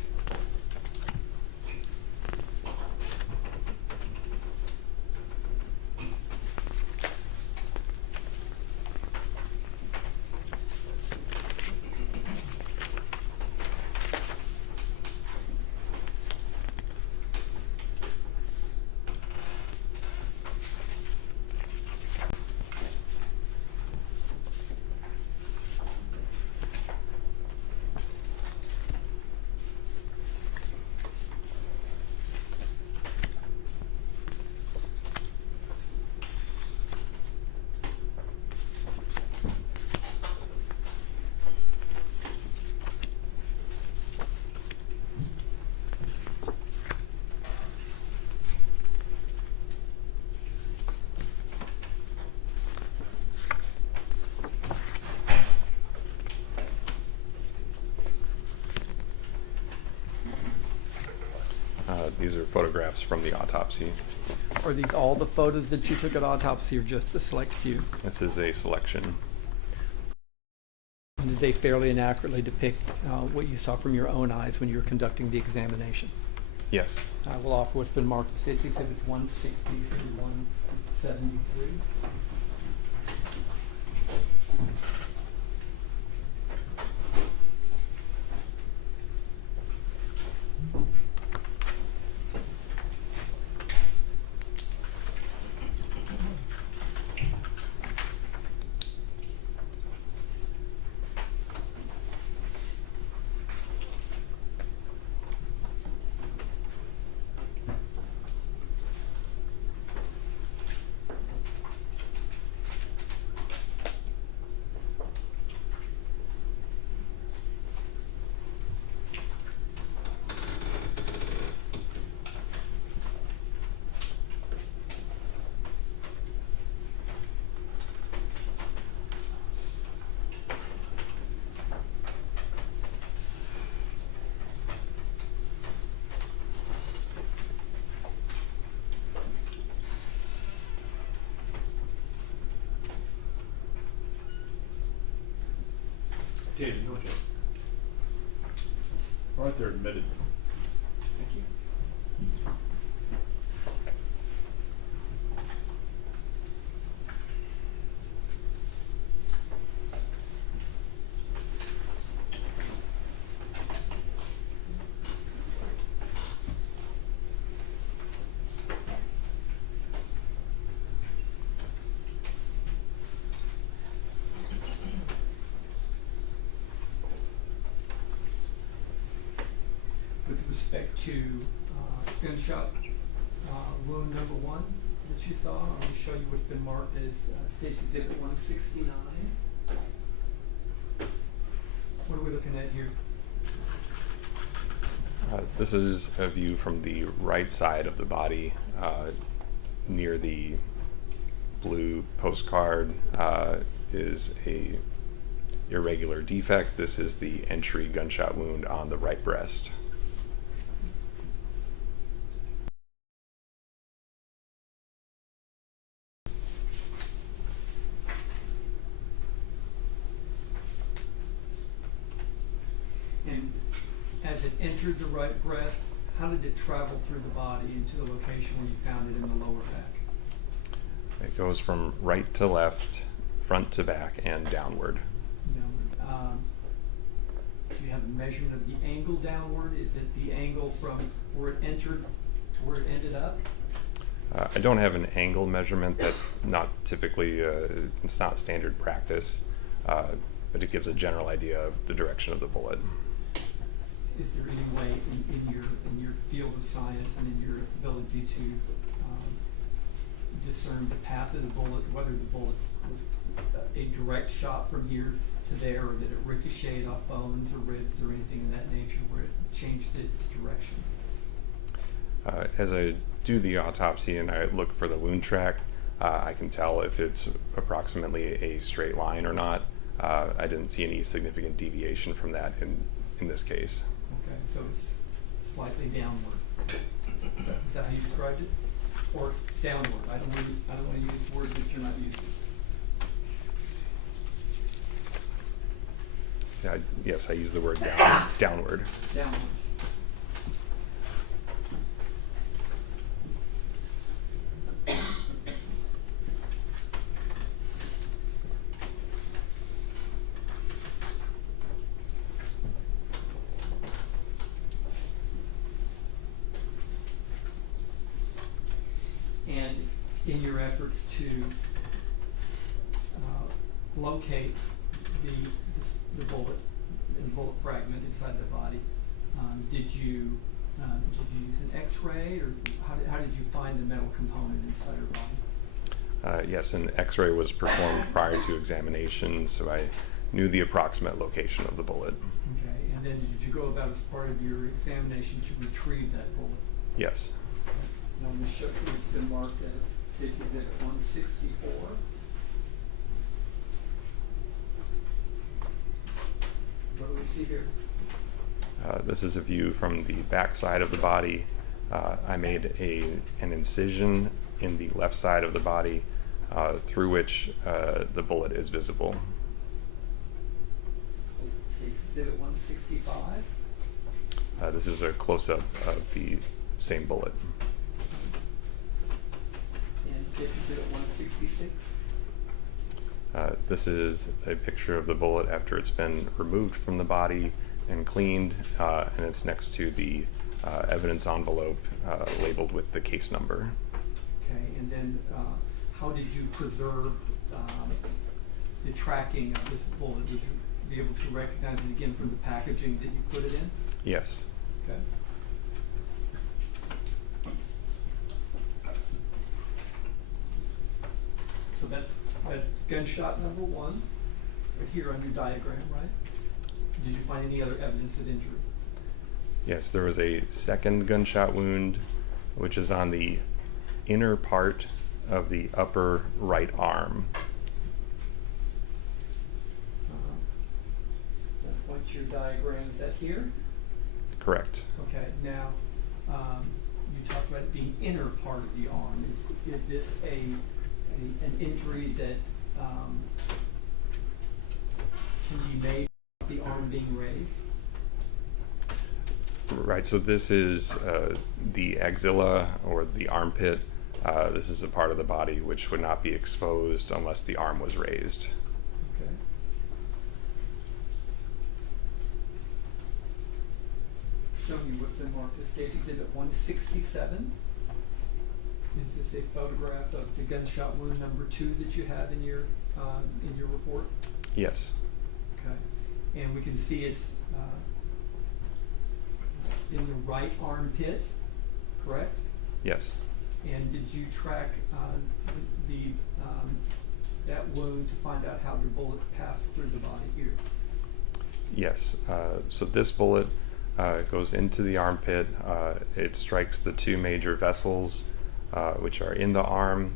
These are photographs from the autopsy. Are these all the photos that you took at autopsy or just a select few? This is a selection. And did they fairly and accurately depict what you saw from your own eyes when you were conducting the examination? Yes. I will offer what's been marked as State's Exhibits 160 through 173. David, no objection. All right, they're admitted. Thank you. With respect to gunshot wound number 1 that you saw, I'm going to show you what's been marked as State's Exhibit 169. What are we looking at here? This is a view from the right side of the body, near the blue postcard is a irregular defect. This is the entry gunshot wound on the right breast. And as it entered the right breast, how did it travel through the body into the location where you found it in the lower back? It goes from right to left, front to back, and downward. Downward. Do you have a measurement of the angle downward? Is it the angle from where it entered to where it ended up? I don't have an angle measurement. That's not typically, it's not standard practice, but it gives a general idea of the direction of the bullet. Is there any way in your field of science and in your ability to discern the path of the bullet, whether the bullet was a direct shot from here to there, or that it ricocheted off bones or ribs or anything of that nature where it changed its direction? As I do the autopsy and I look for the wound track, I can tell if it's approximately a straight line or not. I didn't see any significant deviation from that in this case. Okay, so it's slightly downward. Is that how you described it? Or downward? I don't want to use words that you're not using. Yes, I use the word downward. Downward. And in your efforts to locate the bullet, the bullet fragment inside the body, did you use an X-ray, or how did you find the metal component inside your body? Yes, an X-ray was performed prior to examination, so I knew the approximate location of the bullet. Okay, and then did you go about as part of your examination to retrieve that bullet? Yes. And I'm going to show you it's been marked as State's Exhibit 164. What do we see here? This is a view from the back side of the body. I made an incision in the left side of the body through which the bullet is visible. State's Exhibit 165. This is a close-up of the same bullet. And State's Exhibit 166. This is a picture of the bullet after it's been removed from the body and cleaned, and it's next to the evidence envelope labeled with the case number. Okay, and then how did you preserve the tracking of this bullet? Would you be able to recognize it again from the packaging that you put it in? Yes. Okay. So that's gunshot number 1, right here on your diagram, right? Did you find any other evidence of injury? Yes, there was a second gunshot wound, which is on the inner part of the upper right arm. That point to your diagram, is that here? Correct. Okay, now, you talked about it being inner part of the arm. Is this an injury that can be made at the Right, so this is the axilla or the armpit. This is a part of the body which would not be exposed unless the arm was raised. Okay. Show me what's been marked as case exhibit 167. Is this a photograph of the gunshot wound number 2 that you have in your report? Yes, Okay. And we can see it's in the right armpit, correct? yes, And did you track that wound to find out how the bullet passed through the body here? yes. So this bullet goes into the armpit. It strikes the 2 major vessels which are in the arm,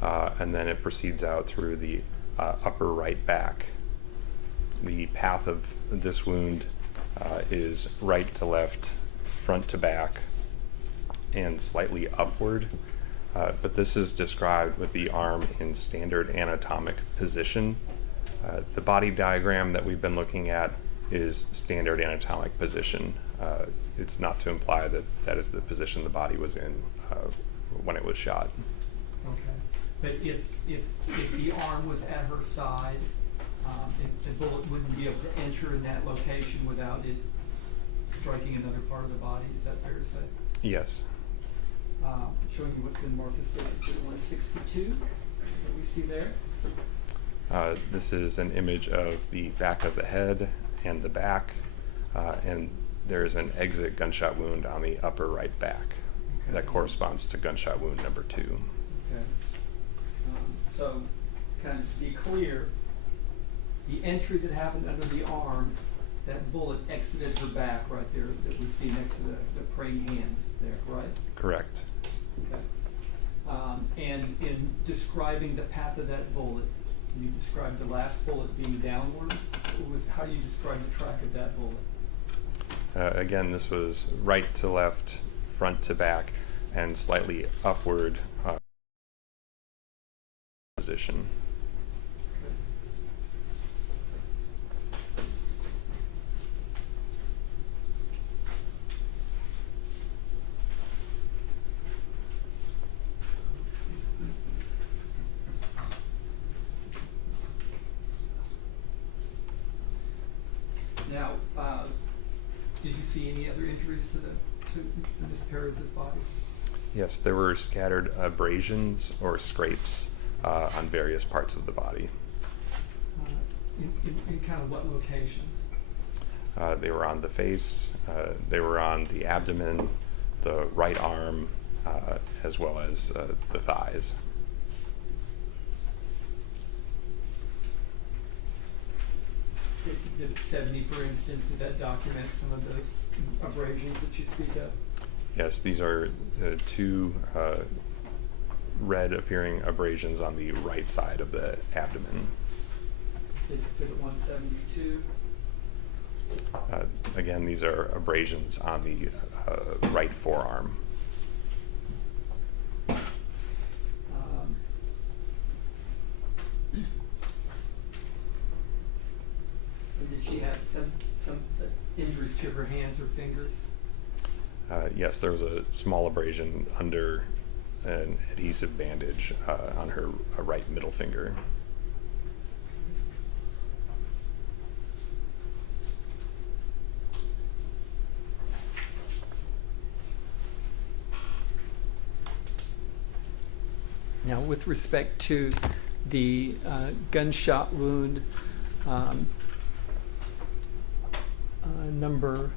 and then it proceeds out through the upper right back. The path of this wound is right to left, front to back, and slightly upward. But this is described with the arm in standard anatomic position. The body diagram that we've been looking at is standard anatomic position. It's not to imply that that is the position the body was in when it was shot. Okay. But if the arm was at her side, the bullet wouldn't be able to enter in that location without it striking another part of the body. Is that fair to say? Yes. Showing you what's been marked as exhibit 162 that we see there. This is an image of the back of the head and the back, and there's an exit gunshot wound on the upper right back. Okay. That corresponds to gunshot wound number 2. Okay. So, kind of to be clear, the entry that happened under the arm, that bullet exited her back right there that we see next to the praying hands there, right? Correct. Okay. And in describing the path of that bullet, can you describe the last bullet being downward? How do you describe the track of that bullet? Again, this was right to left, front to back, and slightly upward position. Now, did you see any other injuries to Ms. Perez's body? Yes, there were scattered abrasions or scrapes on various parts of the body. In kind of what locations? They were on the face, they were on the abdomen, the right arm, as well as the thighs. Case exhibit 70, for instance, does that document some of the abrasions that you speak of? Yes, these are 2 red appearing abrasions on the right side of the abdomen. Case exhibit 172. Again, these are abrasions on the right forearm. Did she have some injuries to her hands or fingers? Yes, there was a small abrasion under an adhesive bandage on her right middle finger. Now, with respect to the gunshot wound number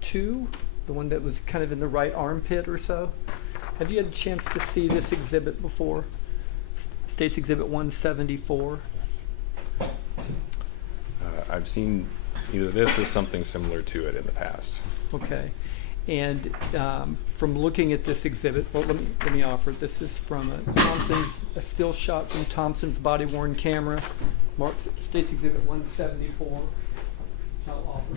2, the one that was kind of in the right armpit or so, have you had a chance to see this exhibit before? States Exhibit 174. I've seen either this or something similar to it in the past. Okay. And from looking at this exhibit, well, let me offer it. This is from a still shot from Thompson's body-worn camera, marked States Exhibit 174. I'll offer.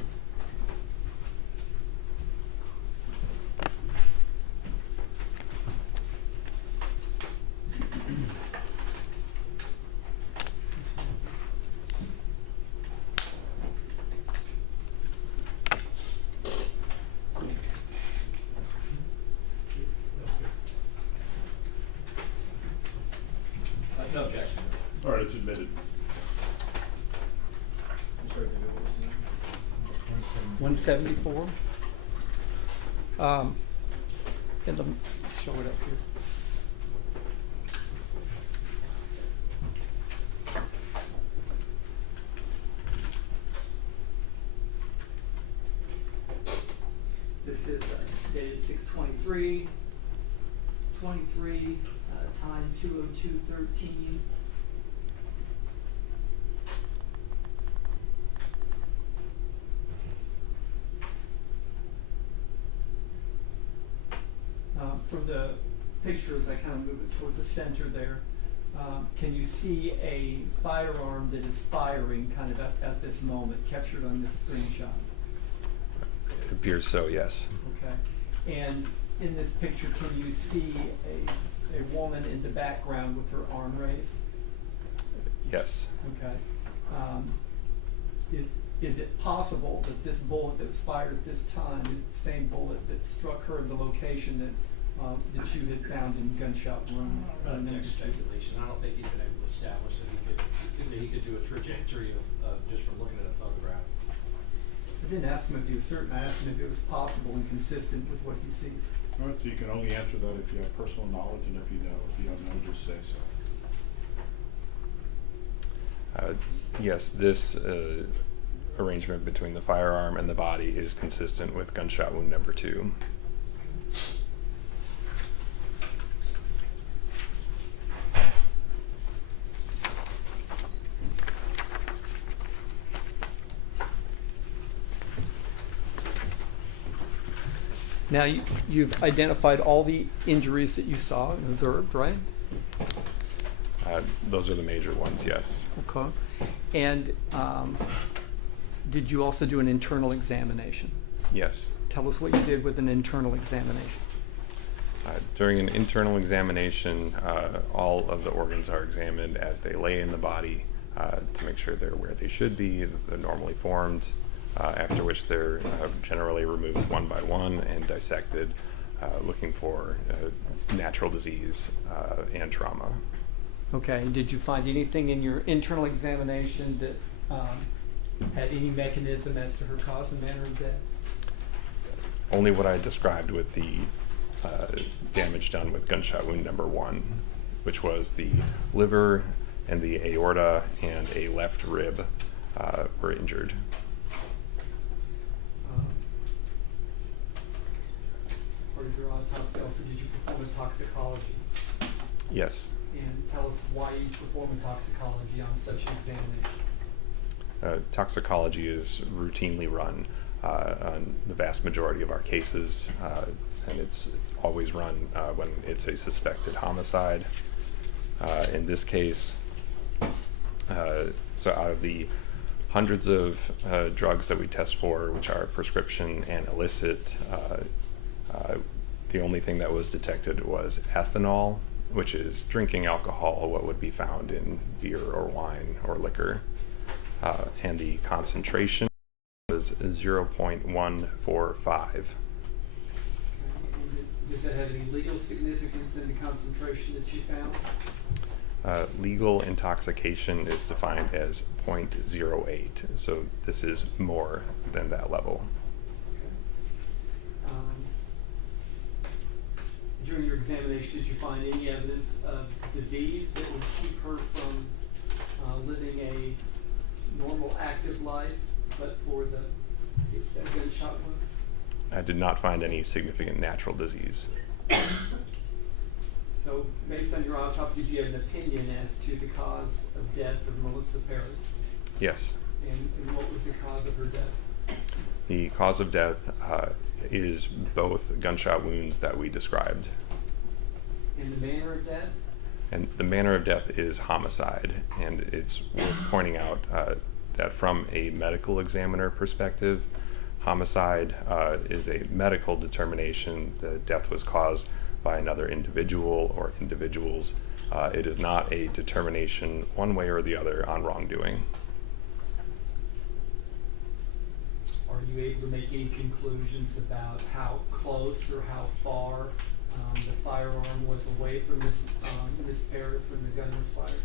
174. And show it up here. This is dated 6/23, 23, time 2:02:13. From the pictures, I kind of move it toward the center there. Can you see a firearm that is firing kind of at this moment, captured on this screenshot? It appears so, yes. Okay. And in this picture, can you see a woman in the background with her arm raised? Yes. Okay. Is it possible that this bullet that was fired at this time is the same bullet that struck her in the location that you had found in gunshot wound? That's speculation. I don't think he's been able to establish that he could do a trajectory of just from looking at a photograph. I didn't ask him if he was certain. I asked him if it was possible and consistent with what he sees. All right, so you can only answer that if you have personal knowledge, and if you know. If you don't know, just say so. Yes, this arrangement between the firearm and the body is consistent with gunshot wound number 2. Now, you've identified all the injuries that you saw and observed, right? Those are the major ones, yes. Okay. And did you also do an internal examination? Yes. Tell us what you did with an internal examination. During an internal examination, all of the organs are examined as they lay in the body to make sure they're where they should be, they're normally formed, after which they're generally removed one by one and dissected, looking for natural disease and trauma. Okay, and did you find anything in your internal examination that had any mechanism as to her cause and manner of death? Only what I described with the damage done with gunshot wound number 1, which was the liver and the aorta and a left rib were injured. Part of your autopsy, also, did you perform a toxicology? Yes. And tell us why you perform a toxicology on such an examination. Toxicology is routinely run on the vast majority of our cases, and it's always run when it's a suspected homicide. In this case, so out of the hundreds of drugs that we test for, which are prescription and illicit, the only thing that was detected was ethanol, which is drinking alcohol, what would be found in beer or wine or liquor. And the concentration was 0.145. Does that have any legal significance in the concentration that you found? Legal intoxication is defined as 0.08, so this is more than that level. During your examination, did you find any evidence of disease that would keep her from living a normal, active life, but for the gunshot wound? I did not find any significant natural disease. So, based on your autopsy, do you have an opinion as to the cause of death of Melissa Perez? Yes. And what was the cause of her death? The cause of death is both gunshot wounds that we described. And the manner of death? And the manner of death is homicide, and it's worth pointing out that from a medical examiner perspective, homicide is a medical determination. The death was caused by another individual or individuals. It is not a determination one way or the other on wrongdoing. Are you able to make any conclusions about how close or how far the firearm was away from Miss Perez when the gun was fired?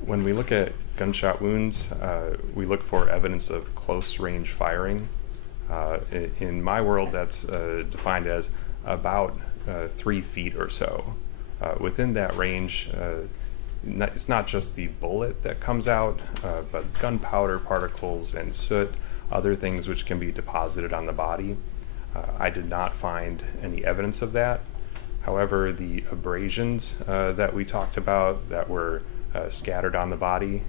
When we look at gunshot wounds, we look for evidence of close range firing, In my world, that's defined as about 3 feet or so. Within that range, it's not just the bullet that comes out, but gunpowder particles and soot, other things which can be deposited on the body. I did not find any evidence of that. However, the abrasions that we talked about that were scattered on the body,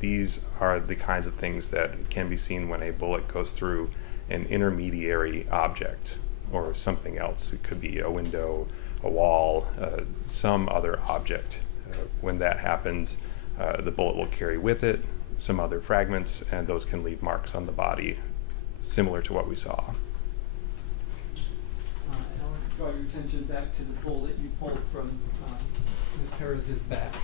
these are the kinds of things that can be seen when a bullet goes through an intermediary object or something else. It could be a window, a wall, some other object. When that happens, the bullet will carry with it some other fragments, and those can leave marks on the body, similar to what we saw. I want to draw your attention back to the bullet you pulled from Ms. Perez's back.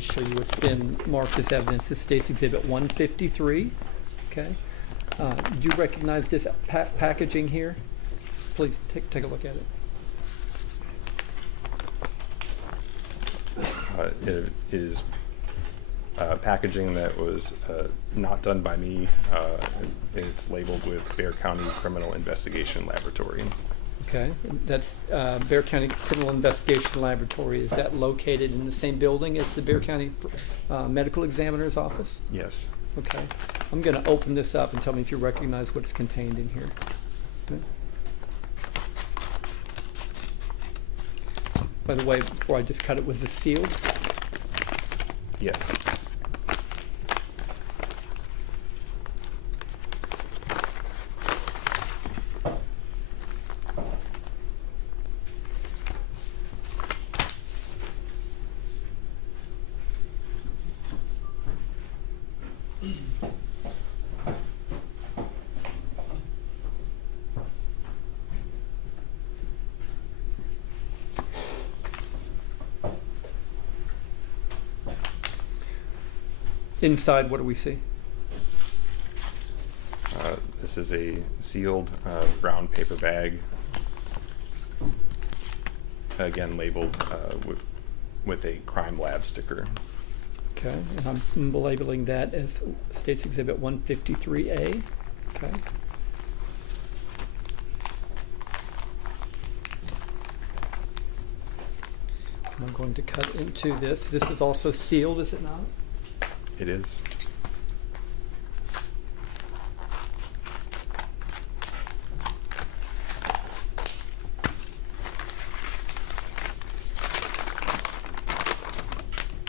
Show you what's been marked as evidence. This states Exhibit 153. Okay. Do you recognize this packaging here? Please take a look at it. It is packaging that was not done by me. It's labeled with Bexar County Criminal Investigation Laboratory. Okay, that's Bexar County Criminal Investigation Laboratory. Is that located in the same building as the Bexar County Medical Examiner's office? Yes. Okay, I'm going to open this up and tell me if you recognize what's contained in here. Okay. By the way, before I just cut it, was this sealed? Yes. Inside, what do we see? This is a sealed brown paper bag, again labeled with a crime lab sticker. Okay, and I'm labeling that as States Exhibit 153A. Okay. And I'm going to cut into this. This is also sealed, is it not? It is.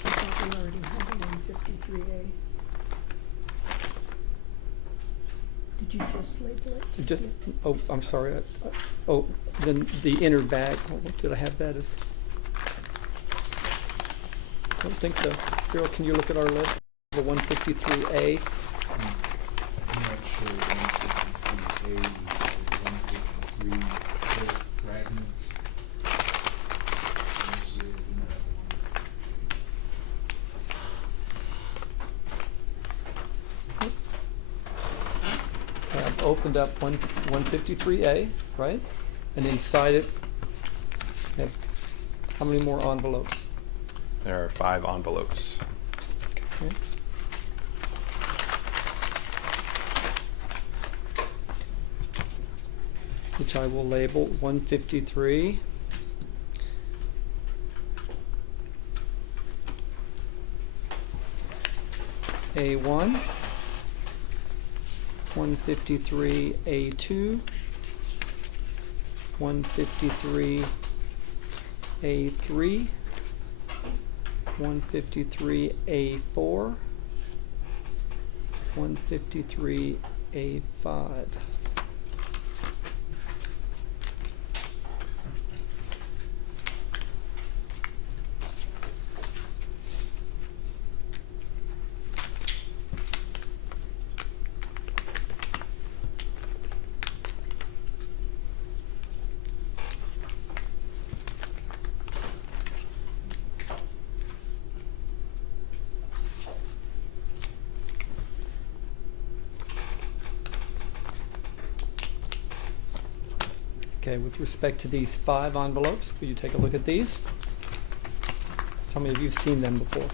I thought we already had the 153A. Did you just label it? Just, oh, I'm sorry. Oh, then the inner bag. Did I have that as? I don't think so. Bill, can you look at our list? The 153A. I'm not sure 153A is 153 fragment. Okay, I've opened up 153A, right? And inside it, have how many more envelopes? There are 5 envelopes. Okay. Which I will label 153. A1, 153 A2, 153 A3, 153 A4, 153 A5. Okay, with respect to these 5 envelopes, will you take a look at these? Tell me if you've seen them before.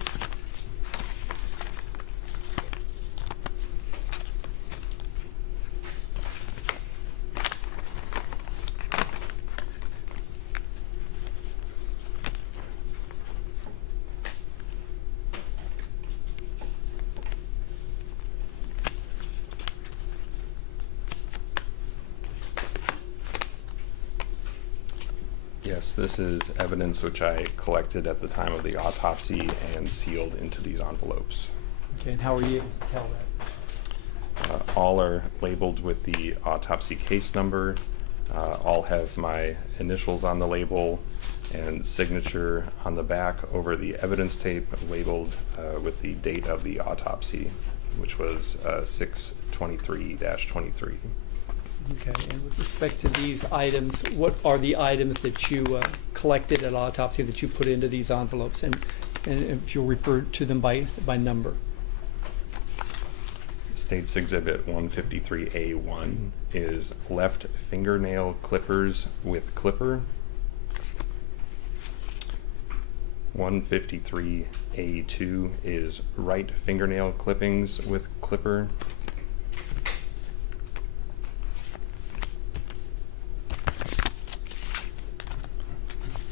Yes, this is evidence which I collected at the time of the autopsy and sealed into these envelopes. Okay, and how are you able to tell that? All are labeled with the autopsy case number. All have my initials on the label and signature on the back over the evidence tape labeled with the date of the autopsy, which was 6/23-23. Okay, and with respect to these items, what are the items that you collected at autopsy that you put into these envelopes? And if you'll refer to them by number. State's Exhibit 153A1 is left fingernail clippers with clipper. 153A2 is right fingernail clippings with clipper.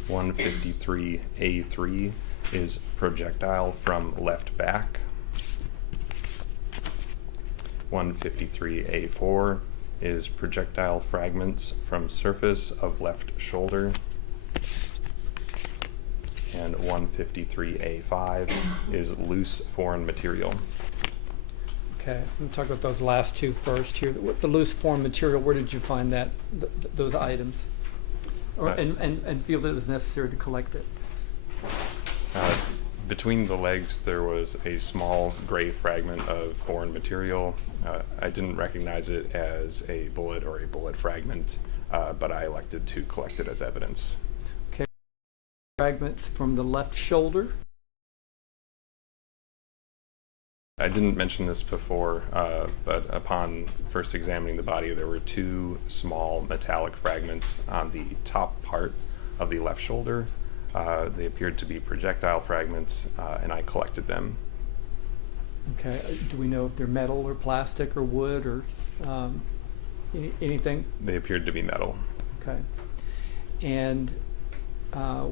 153A3 is projectile from left back. 153A4 is projectile fragments from surface of left shoulder. And 153A5 is loose foreign material. Okay, we'll talk about those last two first here. The loose foreign material, where did you find that, those items? Or, and feel that it was necessary to collect it? Between the legs, there was a small gray fragment of foreign material. I didn't recognize it as a bullet or a bullet fragment, but I elected to collect it as evidence. Okay, fragments from the left shoulder. I didn't mention this before, but upon first examining the body, there were 2 small metallic fragments on the top part of the left shoulder. They appeared to be projectile fragments, and I collected them. Okay, do we know if they're metal or plastic or wood or anything? They appeared to be metal. Okay. And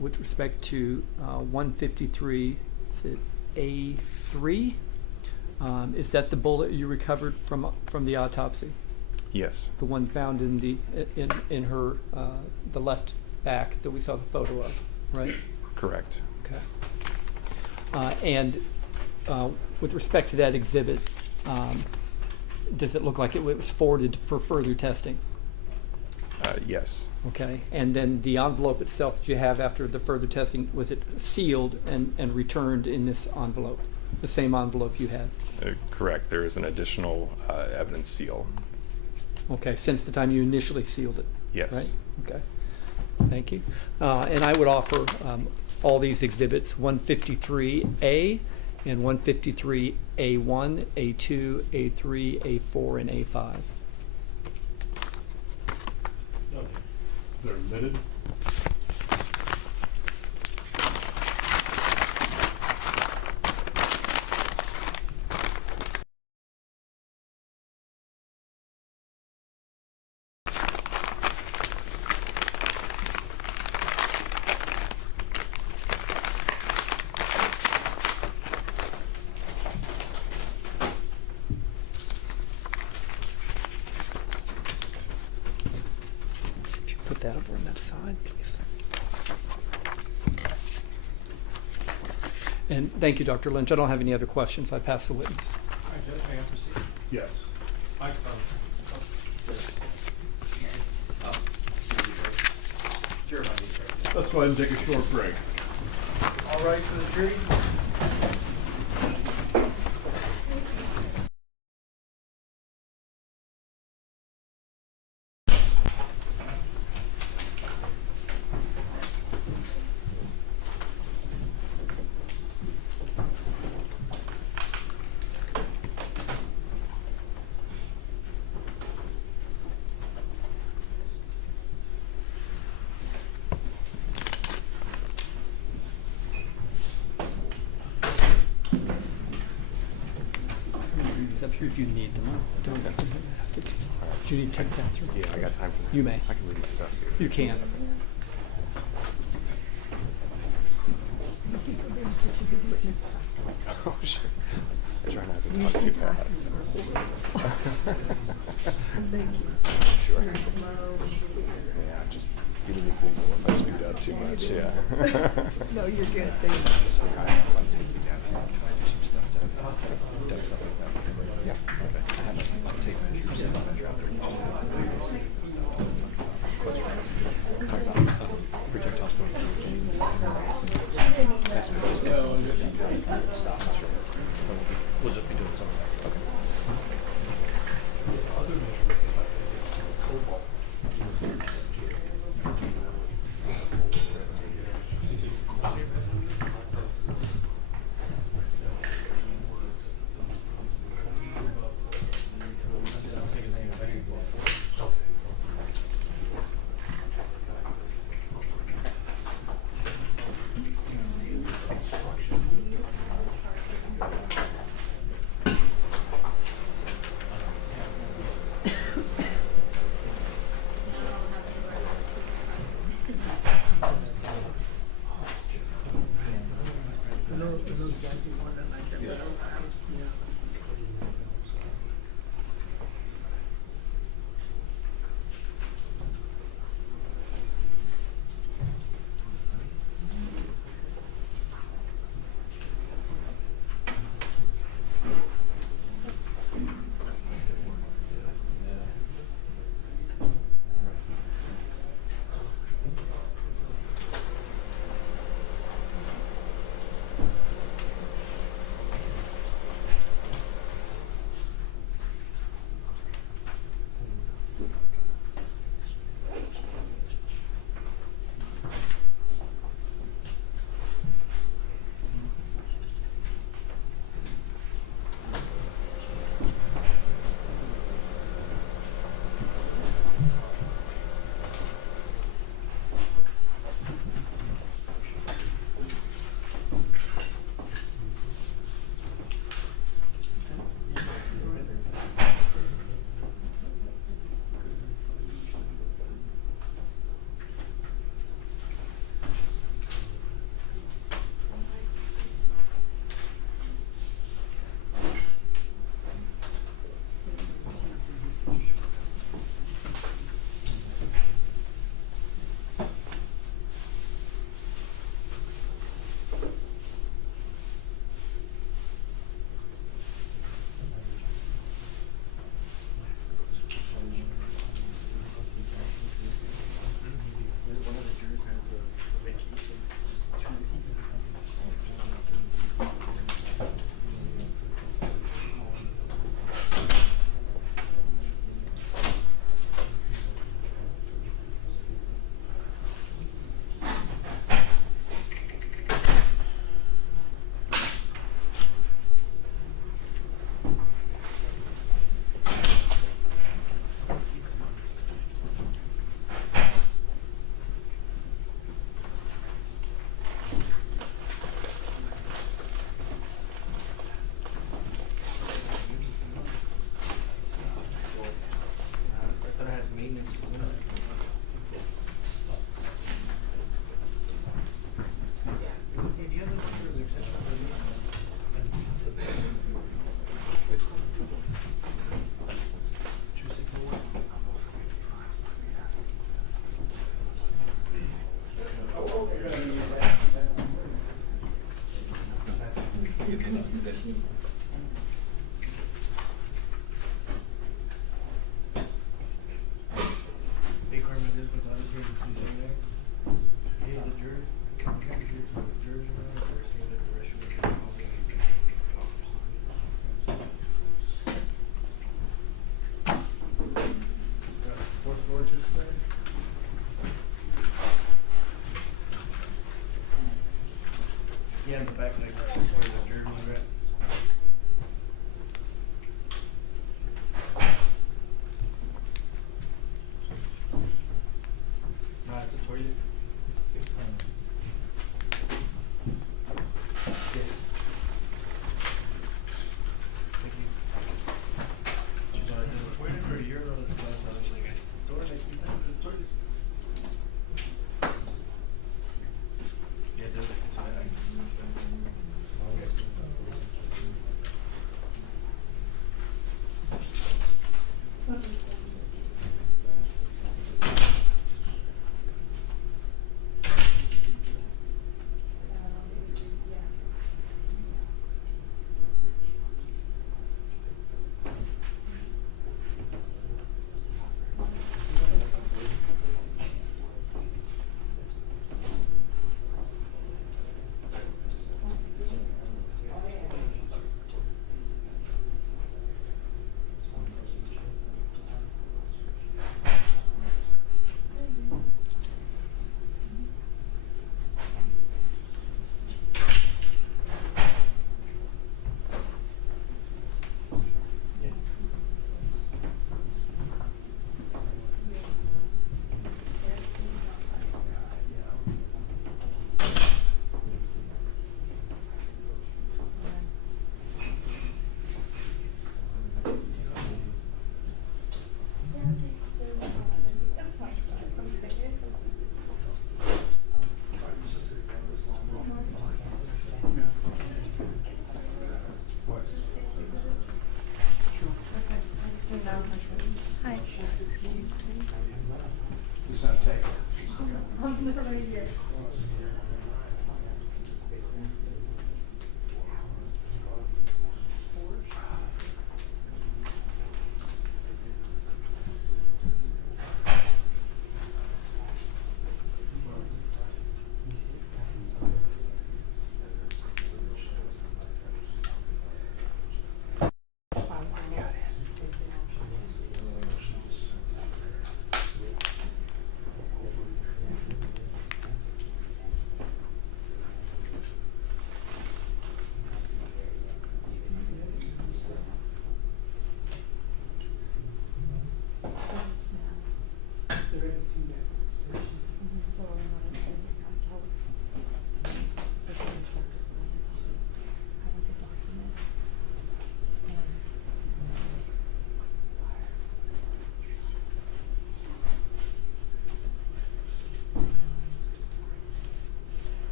with respect to 153, is it A3? Is that the bullet you recovered from the autopsy? Yes. The one found in the in her the left back that we saw the photo of, right? Correct. Okay. And with respect to that exhibit, does it look like it was forwarded for further testing? Yes. Okay. And then the envelope itself that you have after the further testing, was it sealed and returned in this envelope, the same envelope you had? Correct. There is an additional evidence seal. Okay, since the time you initially sealed it? Yes. Right? Okay. Thank you. And I would offer all these exhibits, 153A and 153A1, A2, A3, A4, and A5. They're admitted. Could you put that over on that side, please? And thank you, Dr. Lynch. I don't have any other questions. I pass the witness. All right, Judge, may I proceed? Yes. Sure, my name's right. Let's go ahead and take a short break. All right, for the jury. here if you need them. Don't have to. Do you need to take that through? Yeah, I got time for that. You may. I can read the stuff here. You can. Thank you for being such a good witness. Oh, sure. I try not to talk too fast. Thank you. Sure. Very slow and clear. Yeah, just give me the signal if I speed up too much, yeah. No, you're good. Thank you. So I'll take you down. I'll try to do some stuff does stuff like that. Yeah. Okay. I have to take pictures of that out there. Talk about projectile stuff. That's what it's going stop and show. So we'll just be doing some of that. Okay. Other measurement, if I could, cobalt. Yeah, in the back, like, where the Jersey was at. Nah, it's a toilet. Yeah. Thank you.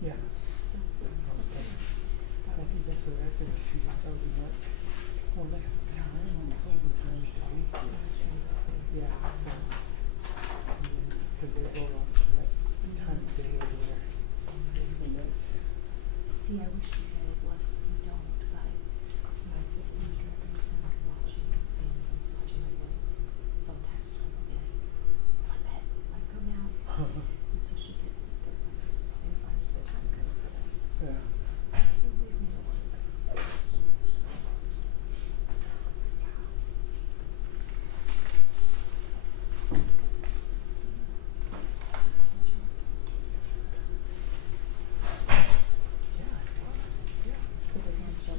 Yeah. Okay. I think that's what I think she just told me that. Well, next time, I'm hoping times the week. Yeah, so. Because they go on that time of day over there. And that's, See, I wish we had what we don't, but my assistant instructor is kind of watching and watching my voice. So I'll text her and be like, I go now. And so she gets it and finds the time code for that. yeah. So we've made it work. Yeah, it was. Yeah. Because it wants to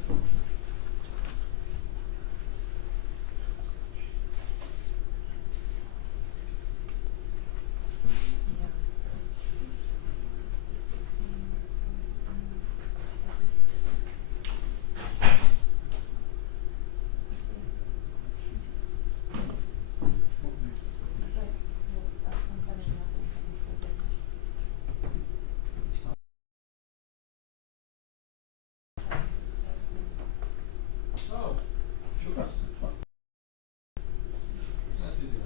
Oh, sure. That's easy enough.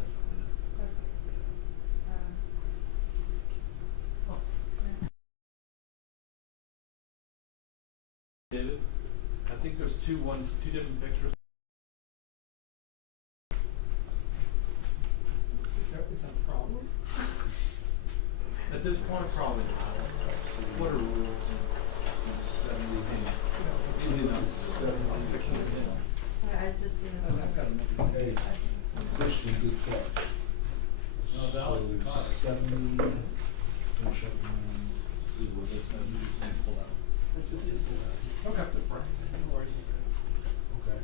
David, I think there's two different pictures. Is that a problem? At this point, probably not. What are rules? 70. You know, 70. I just, I've got to make it. Hey, Christian, good catch. No, that was the car. 70, finish up around, see what that's gonna do, just gonna pull out. Okay. No worries. Okay.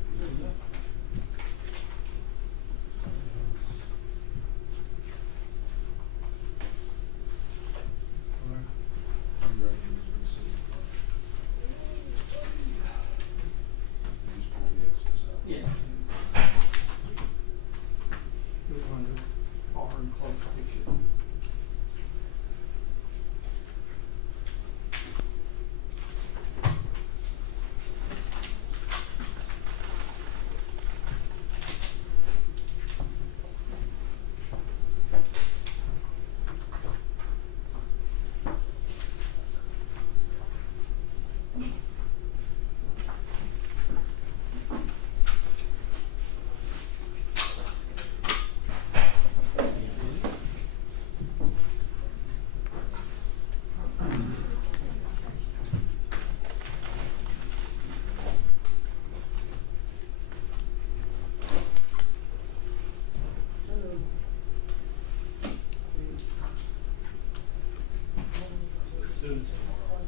Alright. You ready? You're gonna sit in the front. Just pull the excess out. Yeah. It was one of those far and close pictures. Soon tomorrow.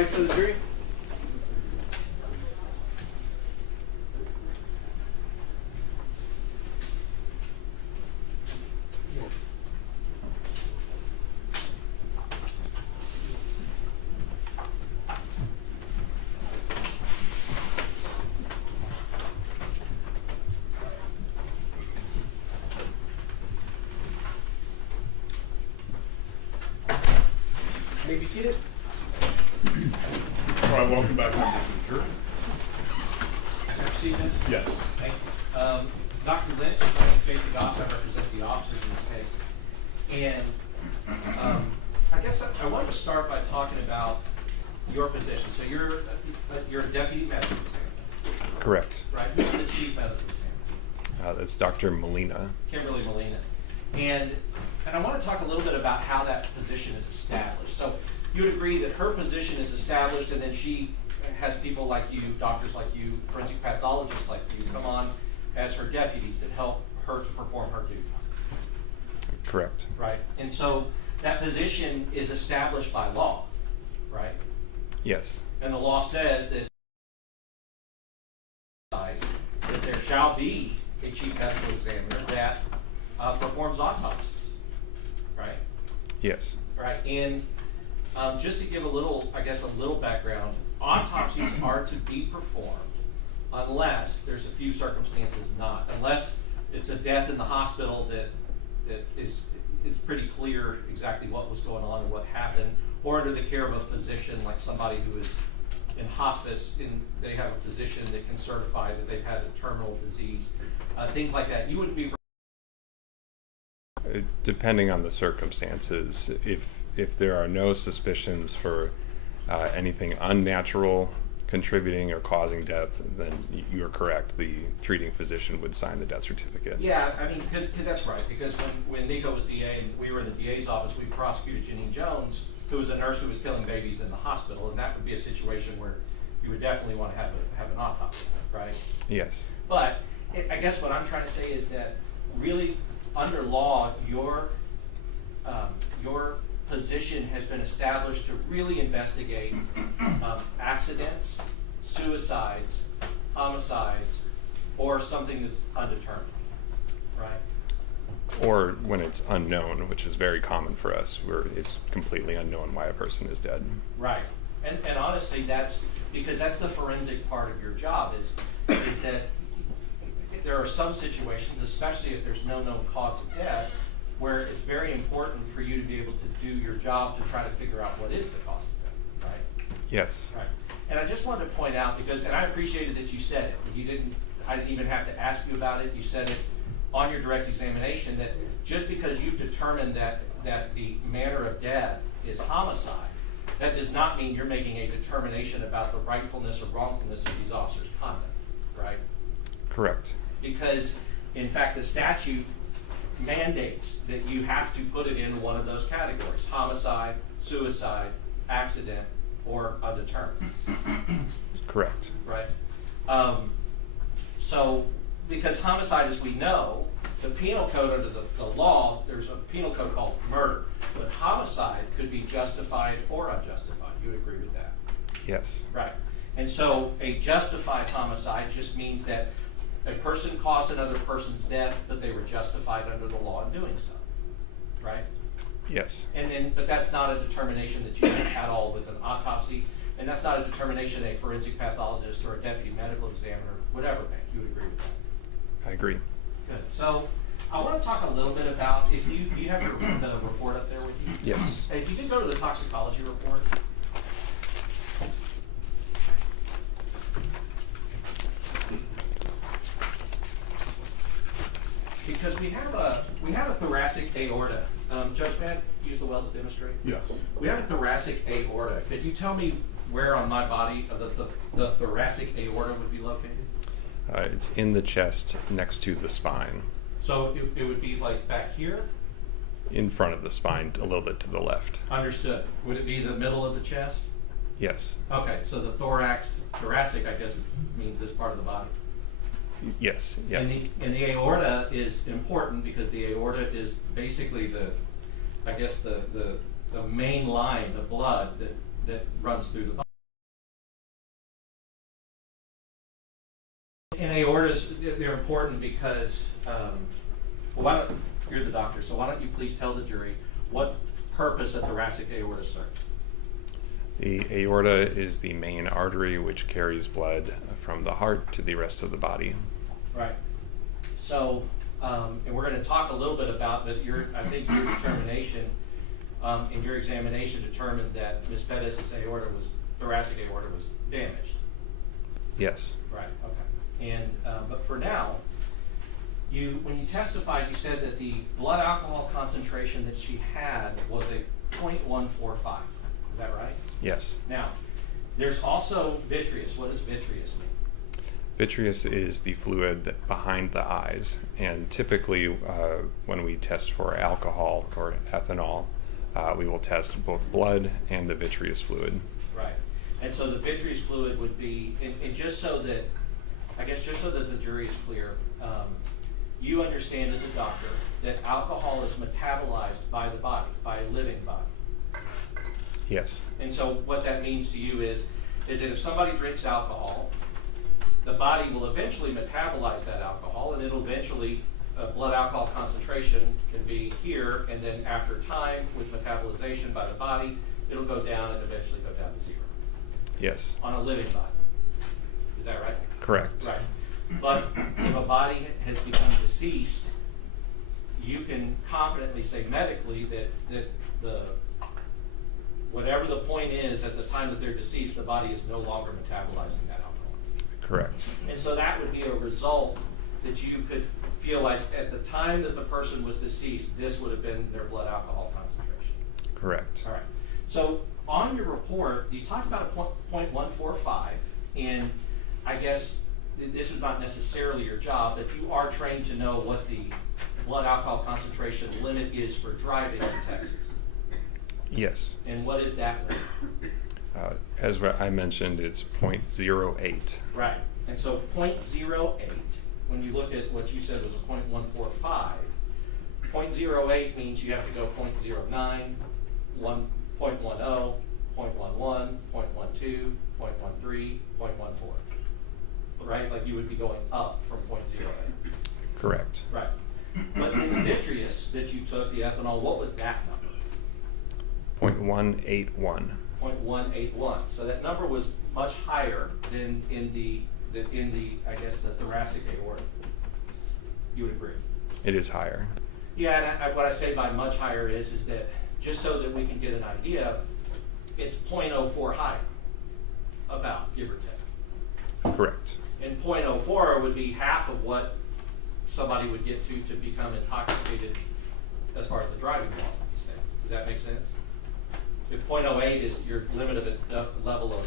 Everybody for the jury? May be seated. All right, welcome back members of the jury. Proceed, Judge? Yes. Thank you. Dr. Lynch, my name is Jason Goss, I represent the officers in this case. And I guess I wanted to start by talking about your position. So you're a deputy medical examiner, Correct. right? Who's the chief medical examiner? That's Dr. Molina. Kimberly Molina. And I want to talk a little bit about how that position is established. So you would agree that her position is established, and then she has people like you, doctors like you, forensic pathologists like you, come on as her deputies that help her to perform her duty. Correct. Right? And so that position is established by law, right? Yes. And the law says that there shall be a chief medical examiner that performs autopsies, right? Yes. Right. And just to give a little background, autopsies are to be performed unless there's a few circumstances not. Unless it's a death in the hospital that is pretty clear exactly what was going on and what happened, or under the care of a physician, like somebody who is in hospice, they have a physician that can certify that they've had a terminal disease, things like that. You would be Depending on the circumstances, if there are no suspicions for anything unnatural contributing or causing death, then you're correct. The treating physician would sign the death certificate. Yeah, I mean, because that's right. Because when Nico was DA and we were in the DA's office, we prosecuted Janine Jones, who was a nurse who was killing babies in the hospital, and that would be a situation where you would definitely want to have an autopsy, right? Yes. But I guess what I'm trying to say is that really, under law, your position has been established to really investigate accidents, suicides, homicides, or something that's undetermined, right? Or when it's unknown, which is very common for us, where it's completely unknown why a person is dead. Right. And honestly, that's because that's the forensic part of your job is that there are some situations, especially if there's no known cause of death, where it's very important for you to be able to do your job to try to figure out what is the cause of death, right? Yes. Right. And I just wanted to point out, because, and I appreciated that you said it, I didn't even have to ask you about it, you said it on your direct examination, that just because you've determined that the manner of death is homicide, that does not mean you're making a determination about the rightfulness or wrongfulness of these officers' conduct, right? Correct. Because, in fact, the statute mandates that you have to put it in one of those categories: homicide, suicide, accident, or undetermined. Correct. Right? So, because homicide, as we know, the penal code under the law, there's a penal code called murder. But homicide could be justified or unjustified. You would agree with that? Yes. Right. And so a justified homicide just means that a person caused another person's death, but they were justified under the law in doing so. Right? Yes. And then, but that's not a determination that you make at all with an autopsy, and that's not a determination a forensic pathologist or a deputy medical examiner would ever make. You would agree with that? I agree. Good. So I want to talk a little bit about, if you have the report up there with you? Yes. If you could go to the toxicology report. Because we have a thoracic aorta. Judge, may I use the well to demonstrate? Yes. We have a thoracic aorta. Could you tell me where on my body the thoracic aorta would be located? It's in the chest next to the spine. So it would be like back here? In front of the spine, a little bit to the left. Understood. Would it be the middle of the chest? Yes. Okay, so the thoracic, I guess, means this part of the body. Yes. Yes. And the aorta is important because the aorta is basically the main line of blood that runs through the body. they're important because, well, you're the doctor, so why don't you please tell the jury what purpose a thoracic aorta serves? The aorta is the main artery which carries blood from the heart to the rest of the body. Right. So, and we're going to talk a little bit about, but I think your determination in your examination determined that Ms. Perez's thoracic aorta was damaged. Yes. Right. Okay. And but for now, when you testified, you said that the blood alcohol concentration that she had was a 0.145. Is that right? Yes. Now, there's also vitreous. What does vitreous mean? Vitreous is the fluid behind the eyes, and typically when we test for alcohol or ethanol, we will test both blood and the vitreous fluid. Right. And so the vitreous fluid would be, and just so that, I guess just so that the jury is clear, you understand as a doctor that alcohol is metabolized by the body, by a living body. Yes. And so what that means to you is that if somebody drinks alcohol, the body will eventually metabolize that alcohol, and it'll eventually, blood alcohol concentration can be here, and then after time, with metabolization by the body, it'll go down and eventually go down to zero. Yes. On a living body. Is that right? Correct. Right. But if a body has become deceased, you can confidently say medically that the whatever the point is at the time that they're deceased, the body is no longer metabolizing that alcohol. Correct. And so that would be a result that you could feel like at the time that the person was deceased, this would have been their blood alcohol concentration. Correct. All right. So on your report, you talked about a 0.145, and I guess this is not necessarily your job, but you are trained to know what the blood alcohol concentration limit is for driving in Texas. Yes. And what is that limit? As I mentioned, it's 0.08. Right. And so 0.08, when you look at what you said was a 0.145, 0.08 means you have to go 0.09, 1.10, 0.11, 0.12, 0.13, 0.14. Right? Like you would be going up from 0.08. Correct. Right. But in the vitreous that you took, the ethanol, what was that number? 0.181. 0.181. So that number was much higher than in the I guess the thoracic aorta. You would agree? It is higher. Yeah, and what I say by much higher is that just so that we can get an idea, it's 0.04 higher, about, give or take. Correct. And 0.04 would be half of what somebody would get to become intoxicated as far as the driving laws of the state. Does that make sense? If 0.08 is your limit of level of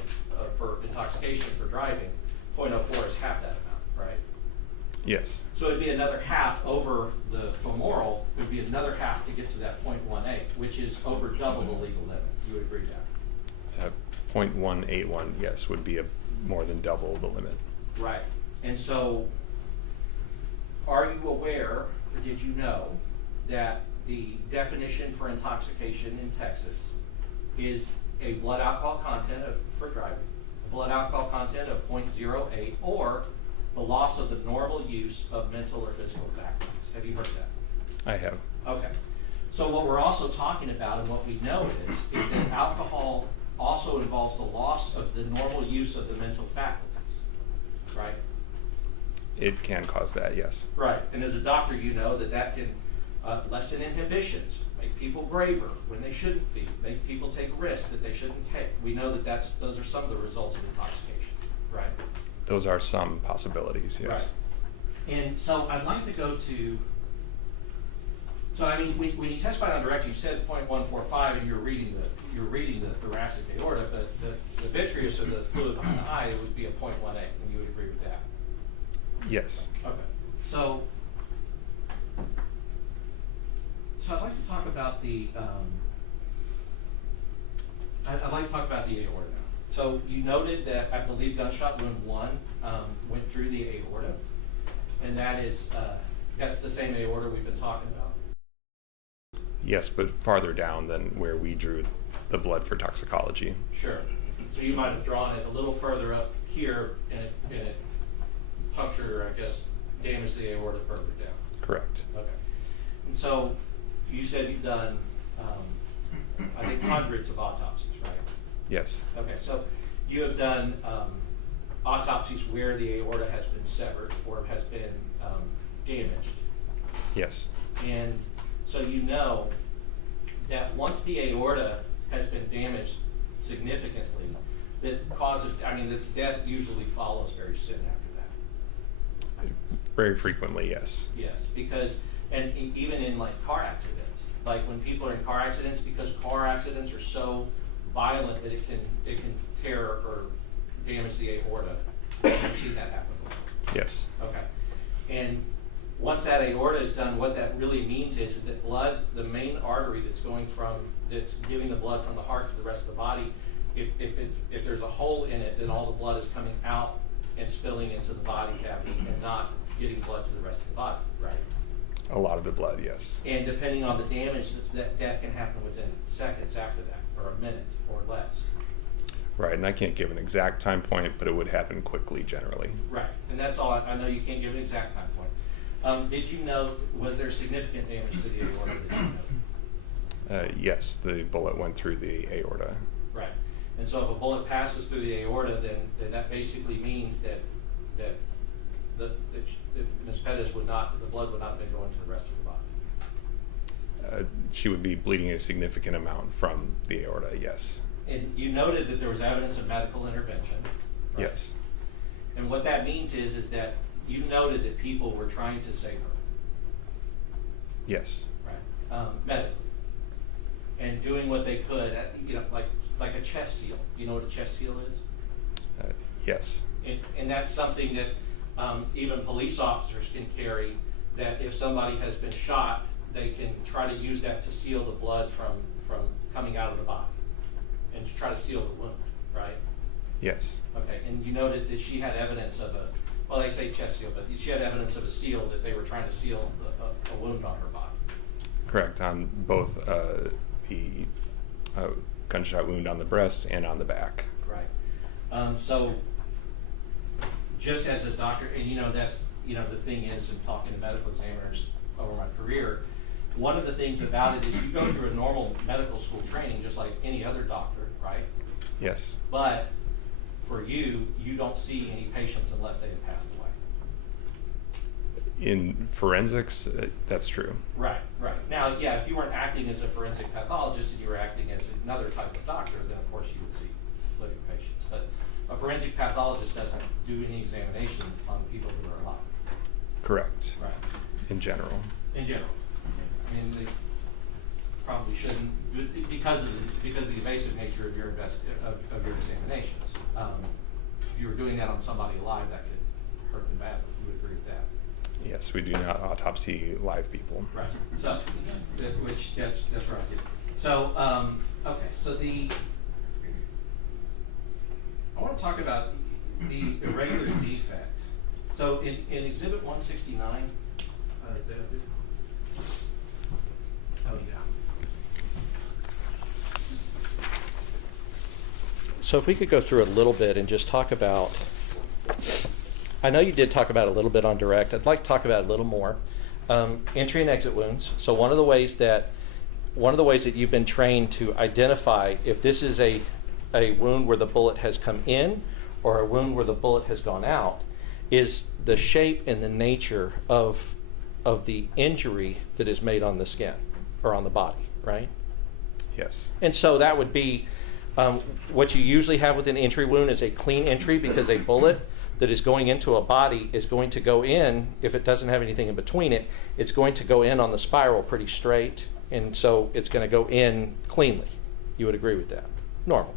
for intoxication for driving, 0.04 is half that amount, right? Yes. So it'd be another half over the femoral, it would be another half to get to that 0.18, which is over double the legal limit. You would agree with that? 0.181, yes, would be more than double the limit. Right. And so, are you aware, or did you know, that the definition for intoxication in Texas is a blood alcohol content for driving, blood alcohol content of 0.08, or the loss of the normal use of mental or physical faculties? Have you heard that? I have. Okay. So what we're also talking about, and what we know is that alcohol also involves the loss of the normal use of the mental faculties, right? It can cause that, yes. Right. And as a doctor, you know that can lessen inhibitions, make people braver when they shouldn't be, make people take risks that they shouldn't take. We know that those are some of the results of intoxication, right? Those are some possibilities, yes. Right. And so I'd like to go to, so I mean, when you testified on direct, you said 0.145, and you're reading the thoracic aorta, but the vitreous or the fluid behind the eye, it would be a 0.18, and you would agree with that? Yes. Okay. So I'd like to talk about the aorta now. So you noted that I believe gunshot wound 1 went through the aorta, and that's the same aorta we've been talking about. Yes, but farther down than where we drew the blood for toxicology. Sure. So you might have drawn it a little further up here, and it punctured or I guess damaged the aorta further down. Correct. Okay. And so you said you've done, I think hundreds of autopsies, right? Yes. Okay, so you have done autopsies where the aorta has been severed or has been damaged. Yes. And so you know that once the aorta has been damaged significantly, that causes, I mean, the death usually follows very soon after that. Very frequently, yes. Yes, because, and even in like car accidents, like when people are in car accidents, because car accidents are so violent that it can tear or damage the aorta. You've seen that happen before. Yes. Okay. And once that aorta is done, what that really means is that blood, the main artery that's giving the blood from the heart to the rest of the body, if there's a hole in it, then all the blood is coming out and spilling into the body cavity and not getting blood to the rest of the body, right? A lot of the blood, yes. And depending on the damage, that can happen within seconds after that, or a minute or less. Right, and I can't give an exact time point, but it would happen quickly generally. Right, and that's all. I know you can't give an exact time point. Did you know, was there significant damage to the aorta that you know? Yes, the bullet went through the aorta. Right, and so if a bullet passes through the aorta, then that basically means that Ms. Perez the blood would not have been going to the rest of the body. She would be bleeding a significant amount from the aorta, yes. And you noted that there was evidence of medical intervention. Right? Yes. And what that means is that you noted that people were trying to save her. Yes. Right. Medically. And doing what they could, like a chest seal. You know what a chest seal is? Yes. And that's something that even police officers can carry, that if somebody has been shot, they can try to use that to seal the blood from coming out of the body and to try to seal the wound, right? Yes. Okay, and you noted that she had evidence of they say chest seal, but she had evidence of a seal that they were trying to seal a wound on her body. Correct, on both the gunshot wound on the breast and on the back. Right. So just as a doctor, and that's, the thing is, in talking to medical examiners over my career, one of the things about it is you go through a normal medical school training just like any other doctor, right? Yes. But for you don't see any patients unless they have passed away. In forensics, that's true. Right. Now, yeah, if you weren't acting as a forensic pathologist and you were acting as another type of doctor, then of course you would see living patients. But a forensic pathologist doesn't do any examination on people who are alive. Correct. Right. In general. In general. I mean, they probably shouldn't, because of the invasive nature of your examinations. If you were doing that on somebody alive, that could hurt them badly. You would agree with that? Yes, we do not autopsy live people. Right. So, that's right. So, okay. So I want to talk about the irregular defect. So in Exhibit 169, oh yeah. So if we could go through a little bit and just talk about, I know you did talk about it a little bit on direct. I'd like to talk about it a little more. Entry and exit wounds. So one of the ways that you've been trained to identify if this is a wound where the bullet has come in or a wound where the bullet has gone out is the shape and the nature of the injury that is made on the skin or on the body, right? Yes. And so that would be what you usually have with an entry wound is a clean entry, because a bullet that is going into a body is going to go in, if it doesn't have anything in between it, it's going to go in on the spiral pretty straight, and so it's going to go in cleanly. You would agree with that? Normal.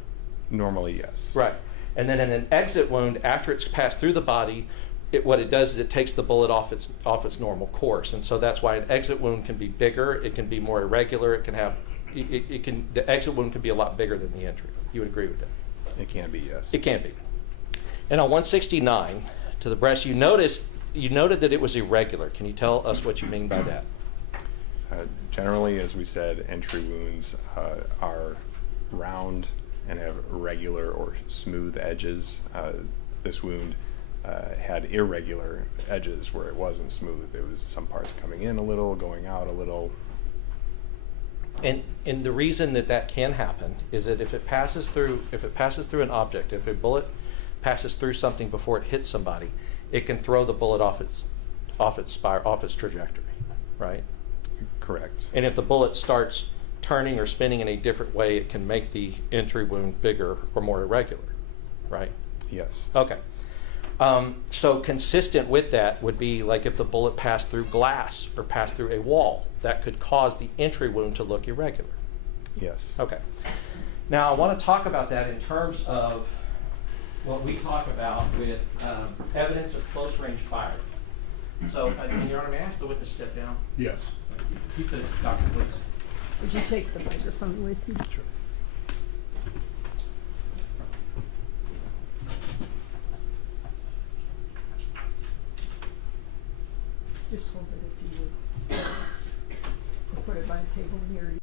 Normally, yes. Right. And then in an exit wound, after it's passed through the body, what it does is it takes the bullet off its normal course, and so that's why an exit wound can be bigger, it can be more irregular, it can have, the exit wound can be a lot bigger than the entry. You would agree with that? It can be, yes. It can be. And on 169, to the breast, you noted that it was irregular. Can you tell us what you mean by that? Generally, as we said, entry wounds are round and have regular or smooth edges. This wound had irregular edges where it wasn't smooth. There was some parts coming in a little, going out a little. And the reason that that can happen is that if it passes through an object, if a bullet passes through something before it hits somebody, it can throw the bullet off its trajectory, right? Correct. And if the bullet starts turning or spinning in a different way, it can make the entry wound bigger or more irregular, right? Yes. Okay. So consistent with that would be like if the bullet passed through glass or passed through a wall, that could cause the entry wound to look irregular. Yes. Okay. Now I want to talk about that in terms of what we talk about with evidence of close range firing. So, in Your Honor, may I ask the witness to step down? Yes. Keep the doctor, please. Would you take the microphone with you? Sure. Just hold it if you would. Or put it by the table near you.